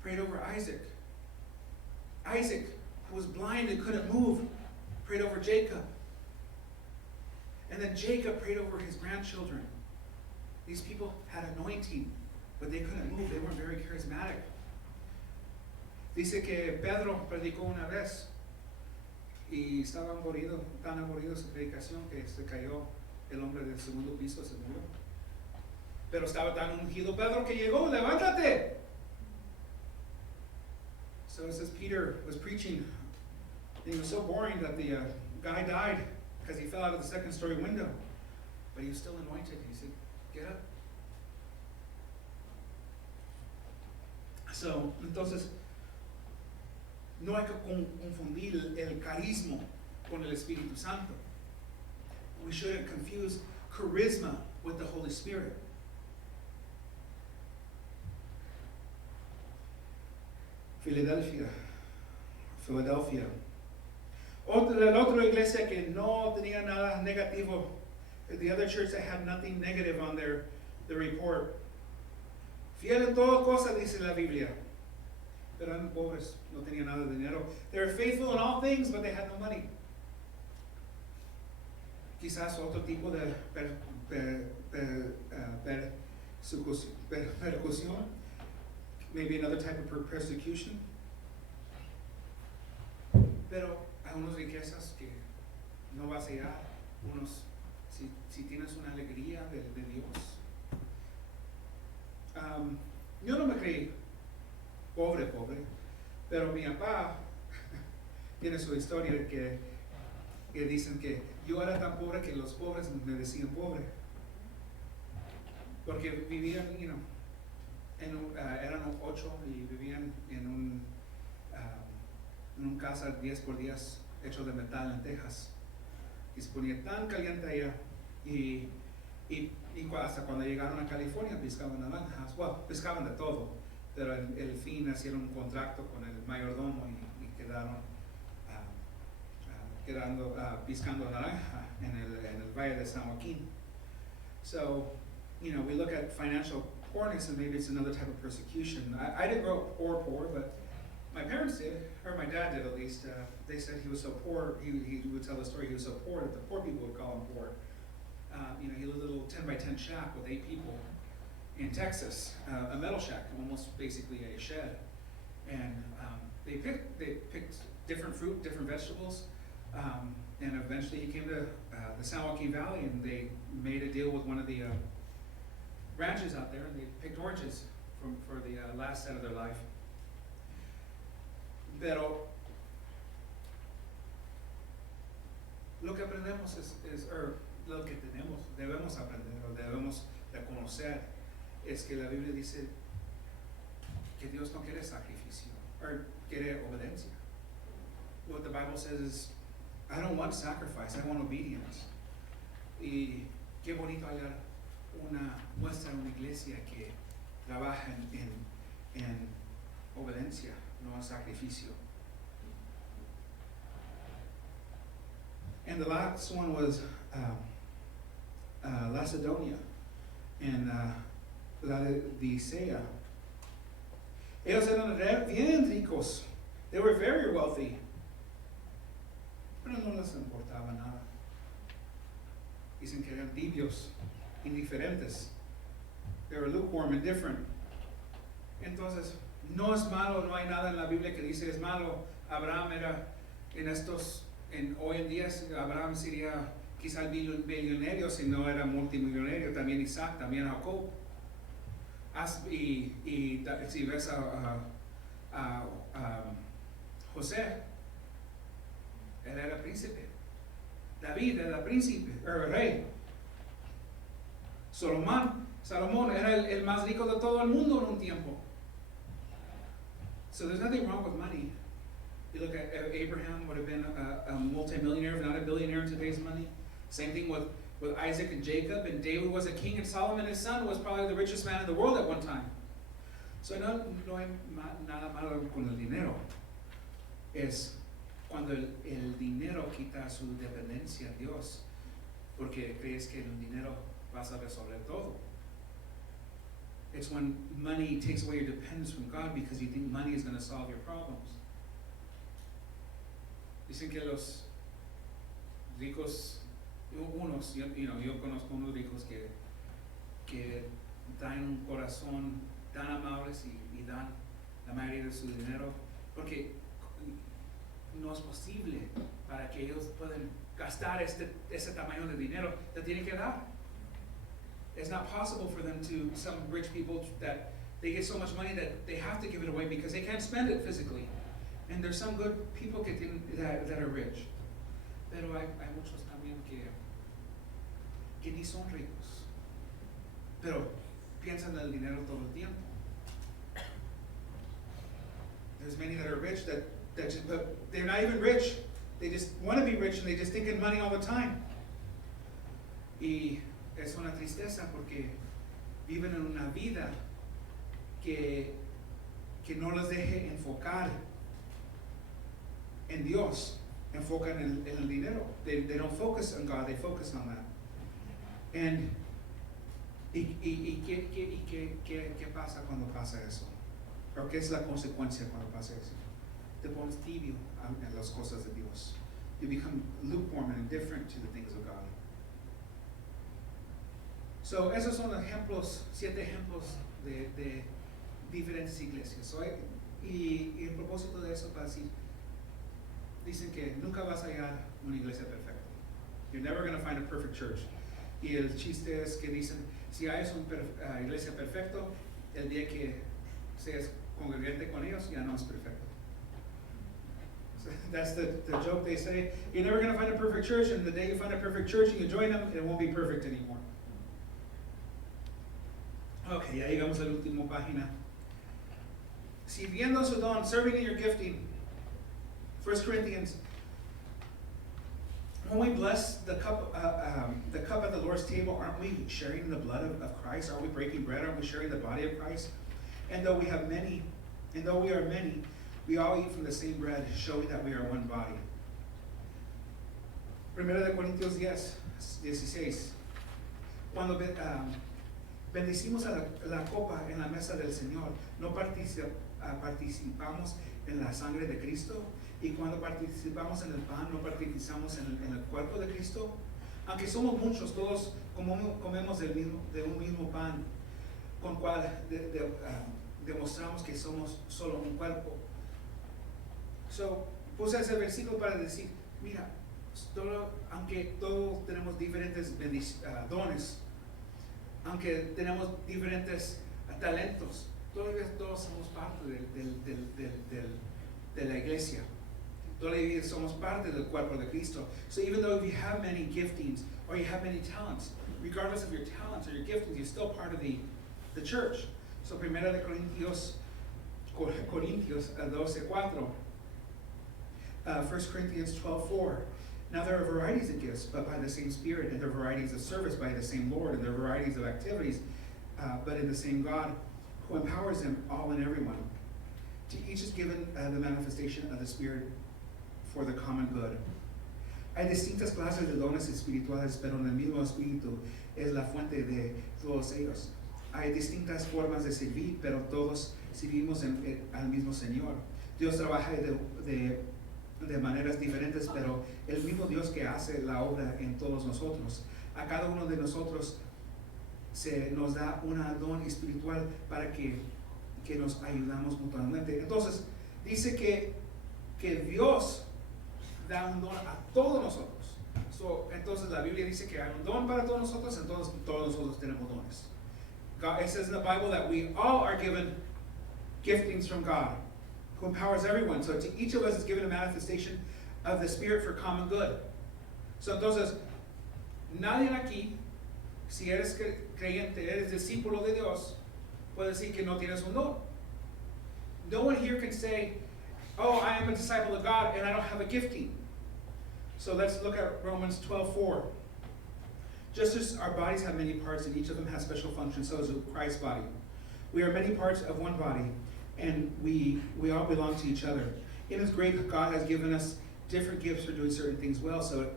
prayed over Isaac. Isaac, who was blind and couldn't move, prayed over Jacob. And then Jacob prayed over his grandchildren. These people had anointing, but they couldn't move. They weren't very charismatic. Dice que Pedro predicó una vez y estaba tan aburrido su predicación que se cayó el hombre del segundo piso, se murió. Pero estaba tan ungido Pedro que llegó, levántate. So it says Peter was preaching, and it was so boring that the guy died because he fell out of the second story window. But he was still anointed. He said, get up. So, entonces, no hay que confundir el carisma con el Espíritu Santo. We shouldn't confuse charisma with the Holy Spirit. Philadelphia. La otra iglesia que no tenía nada negativo, the other church that had nothing negative on their report. Fiel en toda cosa, dice la Biblia. Pero eran pobres, no tenían nada de dinero. They were faithful in all things, but they had no money. Quizás otro tipo de persecución. Maybe another type of persecution. Pero hay unas riquezas que no vas a hallar. Si tienes una alegría de Dios. Yo no me creí pobre, pero mi papá tiene su historia que dicen que yo era tan pobre que los pobres me decían pobre. Porque vivían, eran 8 y vivían en un casa 10 por 10 hecho de metal en Texas. Y se ponía tan caliente allá. Y y hasta cuando llegaron a California pescaban naranjas, bueno, pescaban de todo, pero el fin hicieron un contrato con el mayordomo y quedaron piscando naranja en el Valle de San Joaquin. So, we look at financial poorness and maybe it's another type of persecution. I didn't grow up poor, but my parents did, or my dad did at least. They said he was so poor, he would tell the story, he was so poor that the poor people would call him poor. He lived in a little 10 by 10 shack with 8 people in Texas, a metal shack, almost basically a shed. And they picked different fruit, different vegetables, and eventually he came to the San Joaquin Valley, and they made a deal with one of the ranches out there, and they picked oranges for the last set of their life. Pero lo que aprendemos lo que debemos aprender o debemos de conocer es que la Biblia dice que Dios no quiere sacrificio, or quiere obediencia. What the Bible says is, I don't want sacrifice, I want obedience. Y qué bonito hallar una iglesia que trabaja en obediencia, no en sacrificio. And the last one was Lacedonia and Laodicea. Ellos eran bien ricos. They were very wealthy. Pero no les importaba nada. Dicen que eran tibios, indiferentes. They were lukewarm, indifferent. Entonces, no es malo, no hay nada en la Biblia que dice es malo. Abraham era hoy en día Abraham sería quizá el billonario si no era multimillonario, también Isaac, también Jacob. Y si ves a José, él era príncipe. David era príncipe, era rey. Salomón era el más rico de todo el mundo en un tiempo. So there's nothing wrong with money. You look at Abraham would have been a multimillionaire, if not a billionaire in today's money. Same thing with Isaac and Jacob, and David was a king, and Solomon, his son, was probably the richest man in the world at one time. So no hay nada malo con el dinero. Es cuando el dinero quita su dependencia a Dios, porque crees que el dinero vas a resolver todo. It's when money takes away your dependence from God because you think money is going to solve your problems. Dicen que los ricos, yo conozco unos ricos que dan un corazón tan amables y dan la mayoría de su dinero, porque no es posible para que ellos puedan gastar ese tamaño de dinero, te tienen que dar. It's not possible for them some rich people that they get so much money that they have to give it away because they can't spend it physically. And there's some good people that are rich. Pero hay muchos también que ni son ricos, pero piensan en el dinero todo el tiempo. There's many that are rich but they're not even rich. They just want to be rich and they just think in money all the time. Y es una tristeza porque viven en una vida que no les deje enfocar en Dios, enfocan en el dinero. They don't focus on God, they focus on that. And ¿qué pasa cuando pasa eso? ¿O qué es la consecuencia cuando pasa eso? Te pones tibio en las cosas de Dios. You become lukewarm and indifferent to the things of God. So, esos son 7 ejemplos de diferentes iglesias. So, y el propósito de eso va a decir, dicen que nunca vas a hallar una iglesia perfecta. You're never going to find a perfect church. Y el chiste es que dicen, si hay una iglesia perfecta, el día que seas congregante con ellos, ya no es perfecto. So that's the joke they say. You're never going to find a perfect church, and the day you find a perfect church and you join them, it won't be perfect anymore. Ok, ya llegamos a la última página. Sirviendo su don, serving in your gifting. 1 Corinthians when we bless the cup at the Lord's table, aren't we sharing the blood of Christ? Aren't we breaking bread? Aren't we sharing the body of Christ? And though we are many, we all eat from the same bread, showing that we are one body. Primera de Corintios 10:16. Cuando bendecimos a la copa en la mesa del Señor, no participamos en la sangre de Cristo. Y cuando participamos en el pan, no participamos en el cuerpo de Cristo. Aunque somos muchos, todos comemos de un mismo pan, con cual demostramos que somos solo un cuerpo. So, puse ese versículo para decir, mira, aunque todos tenemos diferentes dones, aunque tenemos diferentes talentos, todavía todos somos parte de la iglesia. Todavía somos parte del cuerpo de Cristo. So even though you have many giftings or you have many talents, regardless of your talents or your giftings, you're still part of the church. So Primera de Corintios 12:4. 1 Corinthians 12:4. Now there are varieties of gifts, but by the same Spirit, and there are varieties of service by the same Lord, and there are varieties of activities, but in the same God, who empowers them all and everyone. To each is given the manifestation of the Spirit for the common good. Hay distintas clases de dones espirituales, pero en el mismo Espíritu es la fuente de todos ellos. Hay distintas formas de servir, pero todos servimos al mismo Señor. Dios trabaja de maneras diferentes, pero el mismo Dios que hace la obra en todos nosotros. A cada uno de nosotros se nos da un don espiritual para que nos ayudamos mutuamente. Entonces, dice que Dios da un don a todos nosotros. Entonces la Biblia dice que hay un don para todos nosotros, entonces todos nosotros tenemos dones. It says in the Bible that we all are given giftings from God, who empowers everyone. So to each of us is given a manifestation of the Spirit for common good. So entonces, nadie aquí, si eres creyente, eres discípulo de Dios, puede decir que no tienes un don. No one here can say, oh, I am a disciple of God and I don't have a gifting. So let's look at Romans 12:4. Just as our bodies have many parts and each of them has special functions, so is Christ's body. We are many parts of one body, and we all belong to each other. In His grace, God has given us different gifts for doing certain things well. So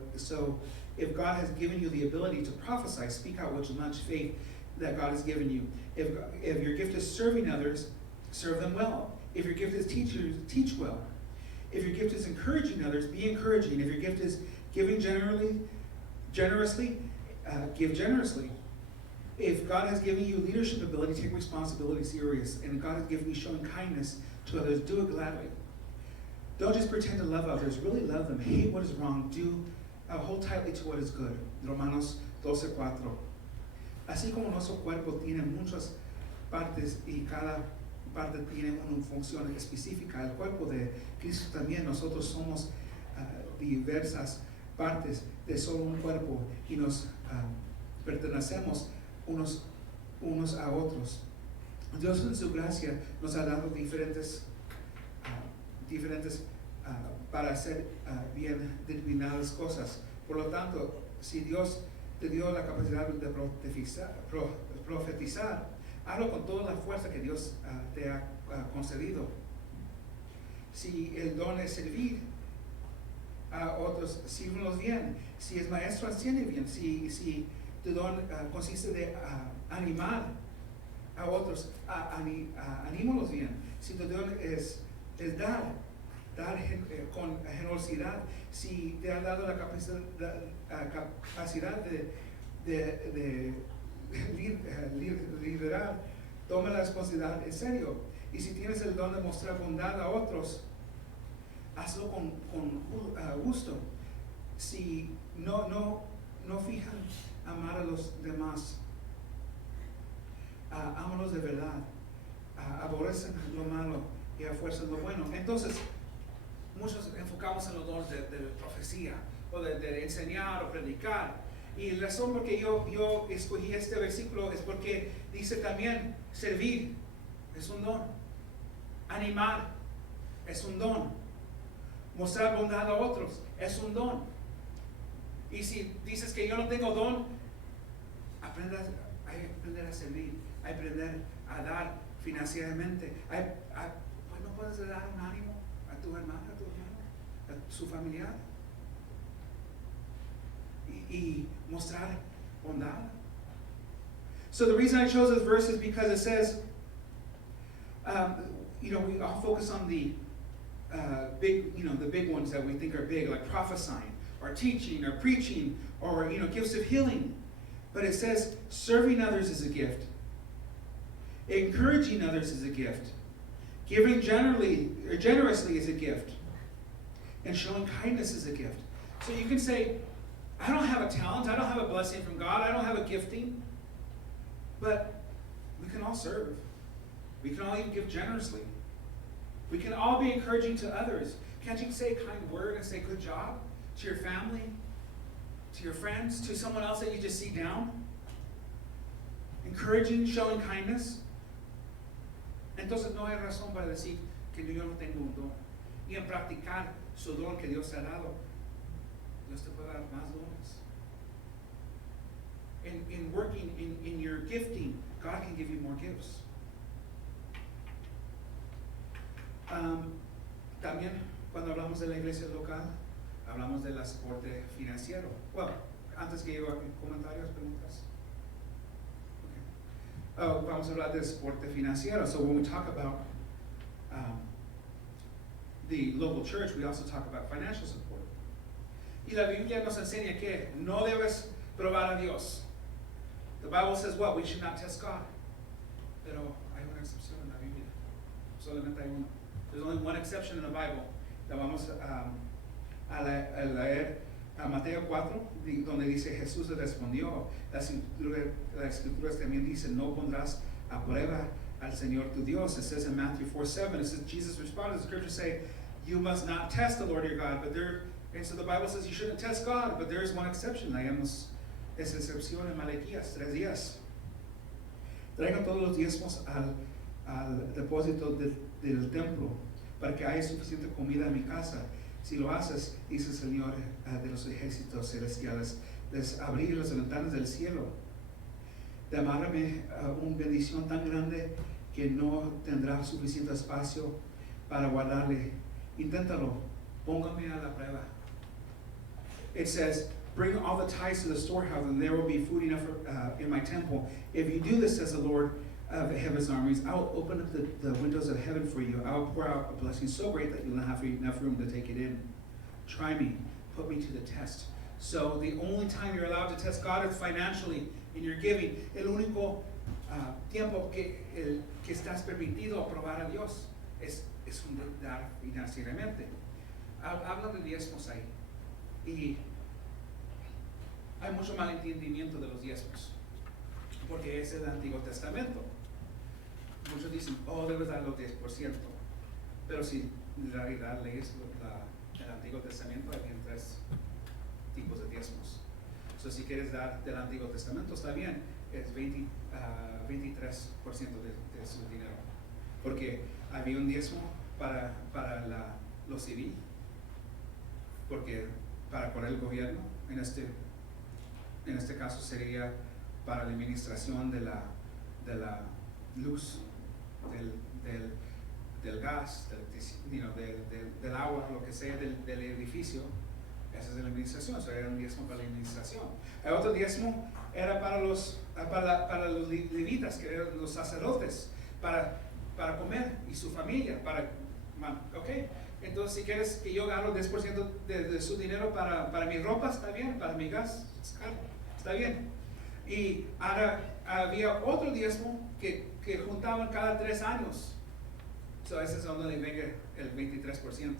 if God has given you the ability to prophesy, speak out with much faith that God has given you. If your gift is serving others, serve them well. If your gift is teachers, teach well. If your gift is encouraging others, be encouraging. If your gift is giving generously, give generously. If God has given you leadership ability, take responsibility serious. And if God has given you showing kindness to others, do it gladly. Don't just pretend to love others, really love them. Hate what is wrong, hold tightly to what is good. Romanos 12:4. Así como nuestro cuerpo tiene muchas partes y cada parte tiene una función específica, el cuerpo de Cristo también, nosotros somos diversas partes de solo un cuerpo y nos pertenecemos unos a otros. Dios en su gracia nos ha dado diferentes para hacer bien determinadas cosas. Por lo tanto, si Dios te dio la capacidad de profetizar, hazlo con toda la fuerza que Dios te ha concedido. Si el don es servir a otros, sírvelos bien. Si es maestro, enseñe bien. Si tu don consiste de animar a otros, anímalos bien. Si tu don es dar con generosidad. Si te han dado la capacidad de liderar, toma la responsabilidad en serio. Y si tienes el don de mostrar bondad a otros, hazlo con gusto. Si no fijan amar a los demás, ámalos de verdad, aborrecen lo malo y afuerzan lo bueno. Entonces, muchos enfocamos en los dones de profecía o de enseñar o predicar. Y la razón por que yo escogí este versículo es porque dice también servir es un don, animar es un don, mostrar bondad a otros es un don. Y si dices que yo no tengo don, hay que aprender a servir, hay que aprender a dar financieramente. Pues no puedes dar un ánimo a tu hermana, a tu hermano, a su familiar. Y mostrar bondad. So the reason I chose this verse is because it says, we all focus on the the big ones that we think are big, like prophesying, or teaching, or preaching, or gifts of healing. But it says serving others is a gift. Encouraging others is a gift. Giving generously is a gift. And showing kindness is a gift. So you can say, I don't have a talent, I don't have a blessing from God, I don't have a gifting, but we can all serve. We can all even give generously. We can all be encouraging to others. Can't you say a kind word and say good job to your family, to your friends, to someone else that you just see down? Encouraging, showing kindness. Entonces no hay razón para decir que yo no tengo un don. Y en practicar su don que Dios te ha dado, Dios te puede dar más dones. In working in your gifting, God can give you more gifts. También cuando hablamos de la iglesia local, hablamos del aporte financiero. Well, antes que yo comentarios, preguntas. Okay. Vamos a hablar del aporte financiero. So when we talk about the local church, we also talk about financial support. Y la Biblia nos enseña que no debes probar a Dios. The Bible says what? We should not test God. Pero hay una excepción en la Biblia. Solamente hay una. There's only one exception in the Bible. La vamos a leer a Mateo 4, donde dice Jesús le respondió. Las escrituras también dicen, no pondrás a prueba al Señor tu Dios. It says in Matthew 4:7, it says, Jesus responded, the scriptures say, you must not test the Lord your God. And so the Bible says you shouldn't test God, but there is one exception. Leemos esa excepción en Malaquías 3:10. Traigan todos los diezmos al depósito del templo, para que haya suficiente comida en mi casa. Si lo haces, dice el Señor de los ejércitos celestiales, les abrí las ventanas del cielo. Demárame una bendición tan grande que no tendrá suficiente espacio para guardarle. Inténtalo, póngame a la prueba. It says, bring all the tithes to the storehouse, and there will be food enough in my temple. If you do this, says the Lord of heaven's armies, I will open up the windows of heaven for you. I will pour out a blessing so great that you'll not have enough room to take it in. Try me, put me to the test. So the only time you're allowed to test God is financially in your giving. El único tiempo que estás permitido probar a Dios es un dar financieramente. Habla de diezmos ahí. Y hay mucho malentendimiento de los diezmos, porque es el Antiguo Testamento. Muchos dicen, debes dar los 10%. Pero si en realidad lees el Antiguo Testamento, hay 3 tipos de diezmos. So, si quieres dar del Antiguo Testamento, está bien, es 23% de su dinero. Porque había un diezmo para lo civil, porque para el gobierno, en este caso sería para la administración de la luz, del gas, del agua, lo que sea del edificio. Esa es la administración, eso era un diezmo para la administración. El otro diezmo era para los levitas, que eran los sacerdotes, para comer y su familia, entonces si quieres que yo gano 10% de su dinero para mi ropa, está bien, para mi gas, está bien. Y ahora había otro diezmo que juntaban cada 3 años. So ese es donde venga el 23%.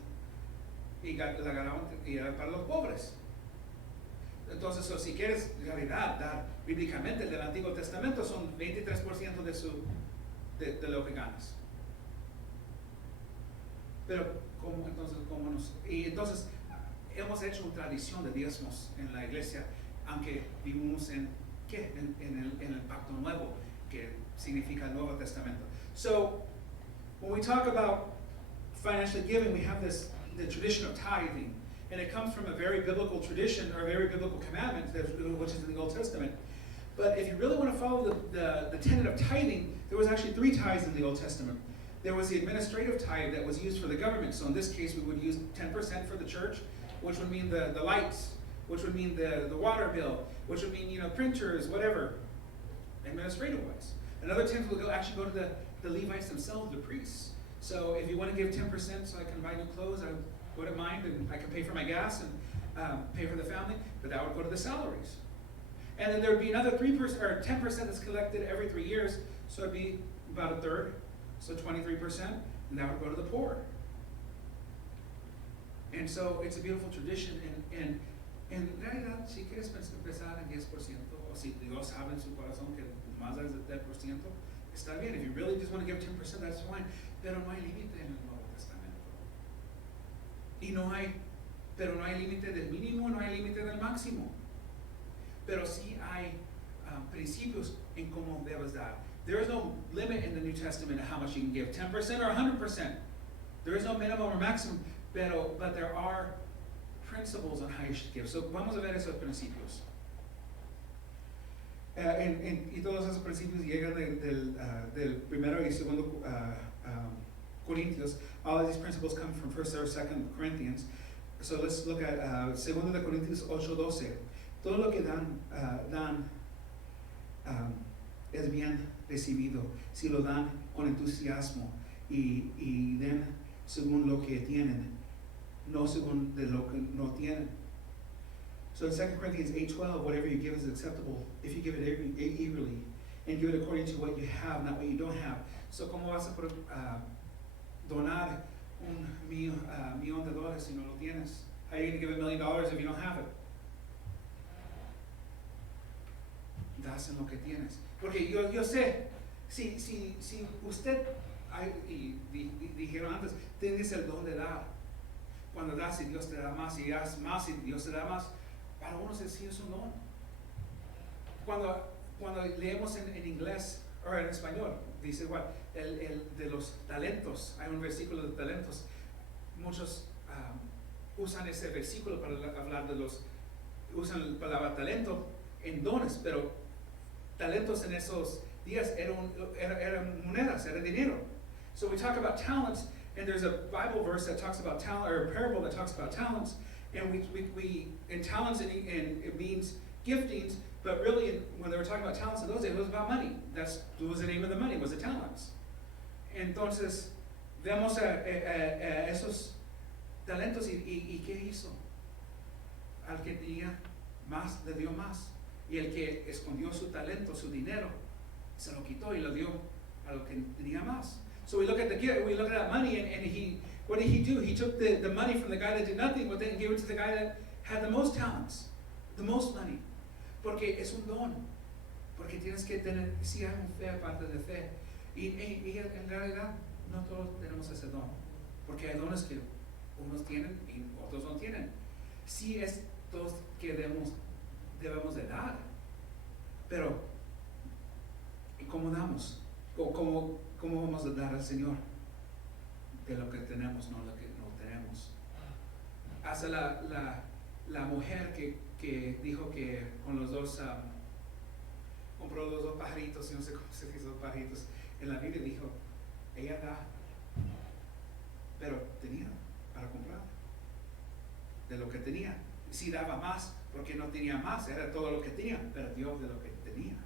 Y la ganaban y era para los pobres. Entonces, si quieres en realidad dar bíblicamente del Antiguo Testamento, son 23% de lo que ganas. Pero, entonces hemos hecho una tradición de diezmos en la iglesia, aunque vivimos en el Pacto Nuevo, que significa el Nuevo Testamento. So, when we talk about financial giving, we have the tradition of tithing. and it comes from a very biblical tradition or a very biblical commandment, which is in the Old Testament. But if you really want to follow the tenet of tithing, there was actually 3 tithes in the Old Testament. There was the administrative tithe that was used for the government. So in this case, we would use 10% for the church, which would mean the lights, which would mean the water bill, which would mean, printers, whatever, administrative-wise. Another 10 will actually go to the Levites themselves, the priests. So if you want to give 10% so I can buy new clothes, I wouldn't mind, and I can pay for my gas and pay for the family, but that would go to the salaries. And then there would be another 3% or 10% that's collected every 3 years, so it'd be about a third, so 23%, and that would go to the poor. And so it's a beautiful tradition, and en realidad, si quieres empezar en 10%, o si Dios sabe en su corazón que más del 10%, está bien. If you really just want to give 10%, that's fine. Pero no hay límite en el Nuevo Testamento. Pero no hay límite del mínimo, no hay límite del máximo. Pero sí hay principios en cómo debes dar. There is no limit in the New Testament of how much you can give, 10% or 100%. There is no minimum or maximum, but there are principles on how you should give. So vamos a ver esos principios. Y todos esos principios llegan del primero y segundo Corintios. All of these principles come from 1st or 2nd Corinthians. So let's look at 2 de Corintios 8:12. Todo lo que dan es bien recibido si lo dan con entusiasmo y den según lo que tienen, no según de lo que no tienen. So in 2 Corinthians 8:12, whatever you give is acceptable if you give it eagerly and give it according to what you have, not what you don't have. So ¿cómo vas a donar $1,000,000 de dólares si no lo tienes? How are you going to give $1 million if you don't have it? Das en lo que tienes. Porque yo sé, si usted, dijeron antes, tienes el don de dar. Cuando das y Dios te da más, y das más y Dios te da más, para uno sí es un don. Cuando leemos en inglés o en español, dice igual, el de los talentos, hay un versículo de talentos. Muchos usan ese versículo para hablar usan la palabra talento en dones, pero talentos en esos días eran monedas, era dinero. So we talk about talents, and there's a Bible verse that talks about talent, or a parable that talks about talents, and we in talents and it means giftings, but really when they were talking about talents in those days, it was about money. That was the name of the money, was the talents. Entonces vemos esos talentos y ¿qué hizo? Al que tenía más le dio más, y el que escondió su talento, su dinero, se lo quitó y lo dio a lo que tenía más. So we look at that money, and what did he do? He took the money from the guy that did nothing, but then gave it to the guy that had the most talents, the most money. Porque es un don. Porque tienes que tener, sí hay un fe aparte de fe. Y en realidad no todos tenemos ese don. Porque hay dones que unos tienen y otros no tienen. Sí es todos que debemos de dar. Pero, ¿y cómo damos? ¿Cómo vamos a dar al Señor? De lo que tenemos, no lo que no tenemos. Hasta la mujer que dijo que con los dos, compró los dos pajaritos, y no sé cómo se dice los pajaritos, en la Biblia dijo, ella da, pero tenía para comprar, de lo que tenía. Si daba más, porque no tenía más, era todo lo que tenía, pero dio de lo que tenía.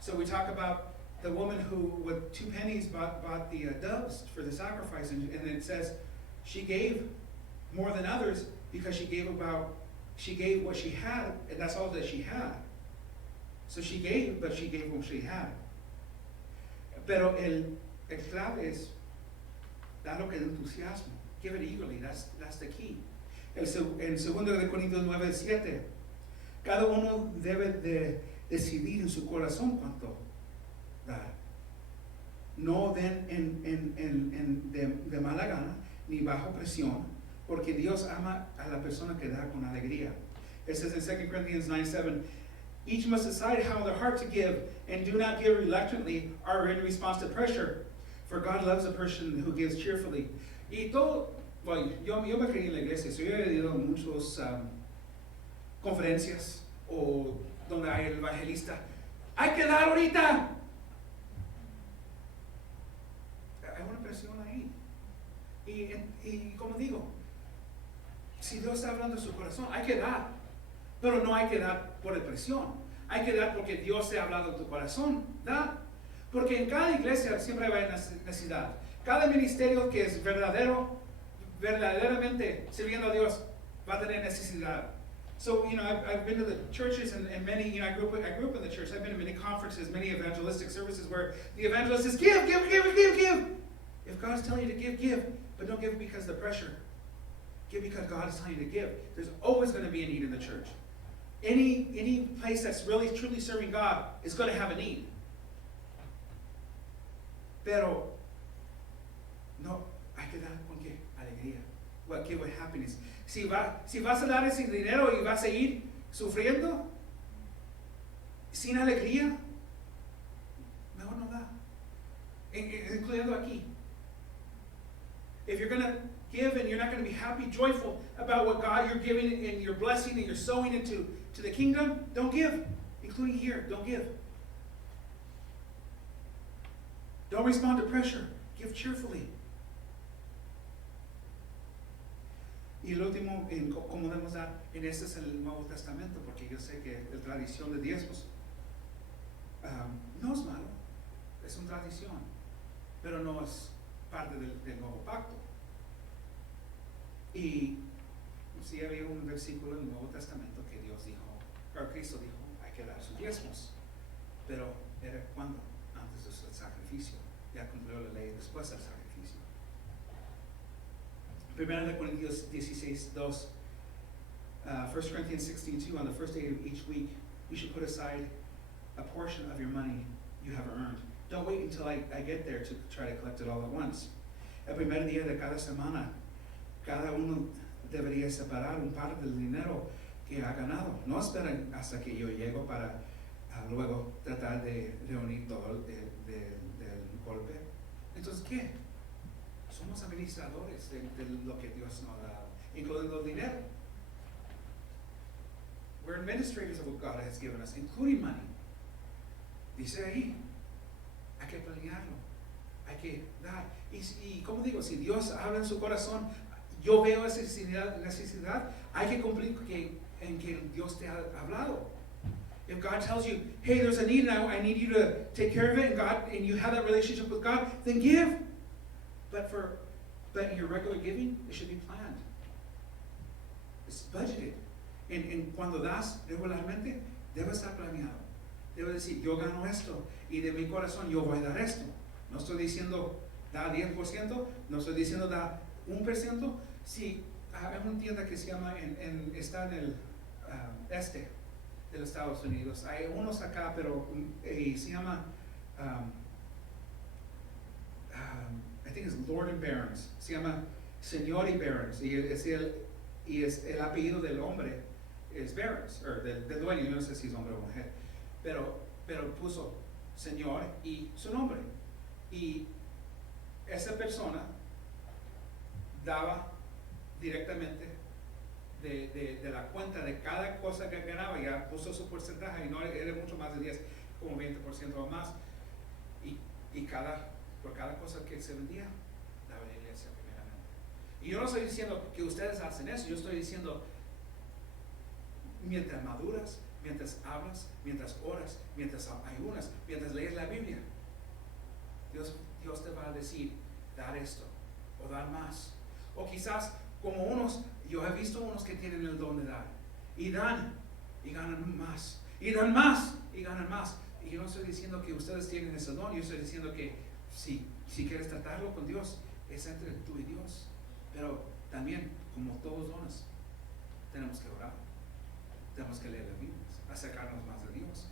So we talk about the woman who, with 2 pennies, bought the doves for the sacrifice, and it says she gave more than others because she gave what she had, and that's all that she had. So she gave, but she gave what she had. Pero el clave es darlo con entusiasmo. Give it eagerly. That's the key. En 2 de Corintios 9:7, cada uno debe de decidir en su corazón cuánto dar. No den de mala gana ni bajo presión, porque Dios ama a la persona que da con alegría. It says in 2 Corinthians 9:7, each must decide how in their heart to give, and do not give reluctantly or in response to pressure, for God loves a person who gives cheerfully. Y todo Bueno, yo me crié en la iglesia, so yo he ido a muchas conferencias o donde hay el evangelista. ¡Hay que dar ahorita! Hay una presión ahí. Y como digo, si Dios está hablando de su corazón, hay que dar. Pero no hay que dar por presión. Hay que dar porque Dios te ha hablado de tu corazón. Da. Porque en cada iglesia siempre hay necesidad. Cada ministerio que es verdaderamente sirviendo a Dios, va a tener necesidad. So, I've been to the churches and many, I grew up in the church. I've been to many conferences, many evangelistic services where the evangelist says, give. If God's telling you to give. But don't give because of the pressure. Give because God is telling you to give. There's always going to be a need in the church. Any place that's really, truly serving God is going to have a need. Pero, no, hay que dar con qué? Alegría. Give with happiness. Si vas a dar ese dinero y vas a seguir sufriendo, sin alegría, mejor no da. Incluyendo aquí. If you're going to give and you're not going to be happy, joyful about what God you're giving and you're blessing and you're sowing into the kingdom, don't give. Including here, don't give. Don't respond to pressure. Give cheerfully. Y el último, ¿cómo debemos dar? En este es el Nuevo Testamento, porque yo sé que la tradición de diezmos no es malo, es una tradición, pero no es parte del Nuevo Pacto. Y sí había un versículo en el Nuevo Testamento que Dios dijo, o Cristo dijo, hay que dar sus diezmos, pero era cuando, antes del sacrificio, ya cumplió la ley después del sacrificio. 1 Corintios 16:2, 1 Corinthians 16:2, on the first day of each week, you should put aside a portion of your money you have earned. Don't wait until I get there to try to collect it all at once. El primer día de cada semana, cada uno debería separar un parte del dinero que ha ganado. No esperen hasta que yo llego para luego tratar de reunir todo del golpe. Entonces, ¿qué? Somos administradores de lo que Dios nos ha dado, incluyendo el dinero. We're administrators of what God has given us, including money. Dice ahí, hay que planearlo, hay que dar. Y como digo, si Dios habla en su corazón, yo veo esa necesidad, hay que cumplir en que Dios te ha hablado. If God tells you, hey, there's a need and I need you to take care of it, and you have that relationship with God, then give. But in your regular giving, it should be planned. It's budgeted. En cuando das regularmente, debe estar planeado. Debe decir, yo gano esto y de mi corazón yo voy a dar esto. No estoy diciendo da 10%, no estoy diciendo da 1%. Si hay una tienda que se llama, está en el este de los Estados Unidos. Hay unos acá, pero se llama I think it's Lord and Barons. Se llama Señor y Barons. Y es el apellido del hombre es Barons, o del dueño. Yo no sé si es hombre o mujer. Pero puso Señor y su nombre. Y esa persona daba directamente de la cuenta de cada cosa que ganaba. Ya puso su porcentaje y no era mucho más de 10, como 20% o más. Y por cada cosa que se vendía, daba la iglesia primeramente. Y yo no estoy diciendo que ustedes hacen eso, yo estoy diciendo, mientras maduras, mientras hablas, mientras oras, mientras ayunas, mientras lees la Biblia, Dios te va a decir, dar esto, o dar más. O quizás, como yo he visto unos que tienen el don de dar, y dan, y ganan más, y dan más, y ganan más. Y yo no estoy diciendo que ustedes tienen ese don, yo estoy diciendo que si quieres tratarlo con Dios, es entre tú y Dios. Pero también, como todos dones, tenemos que orar, tenemos que leer la Biblia, acercarnos más a Dios.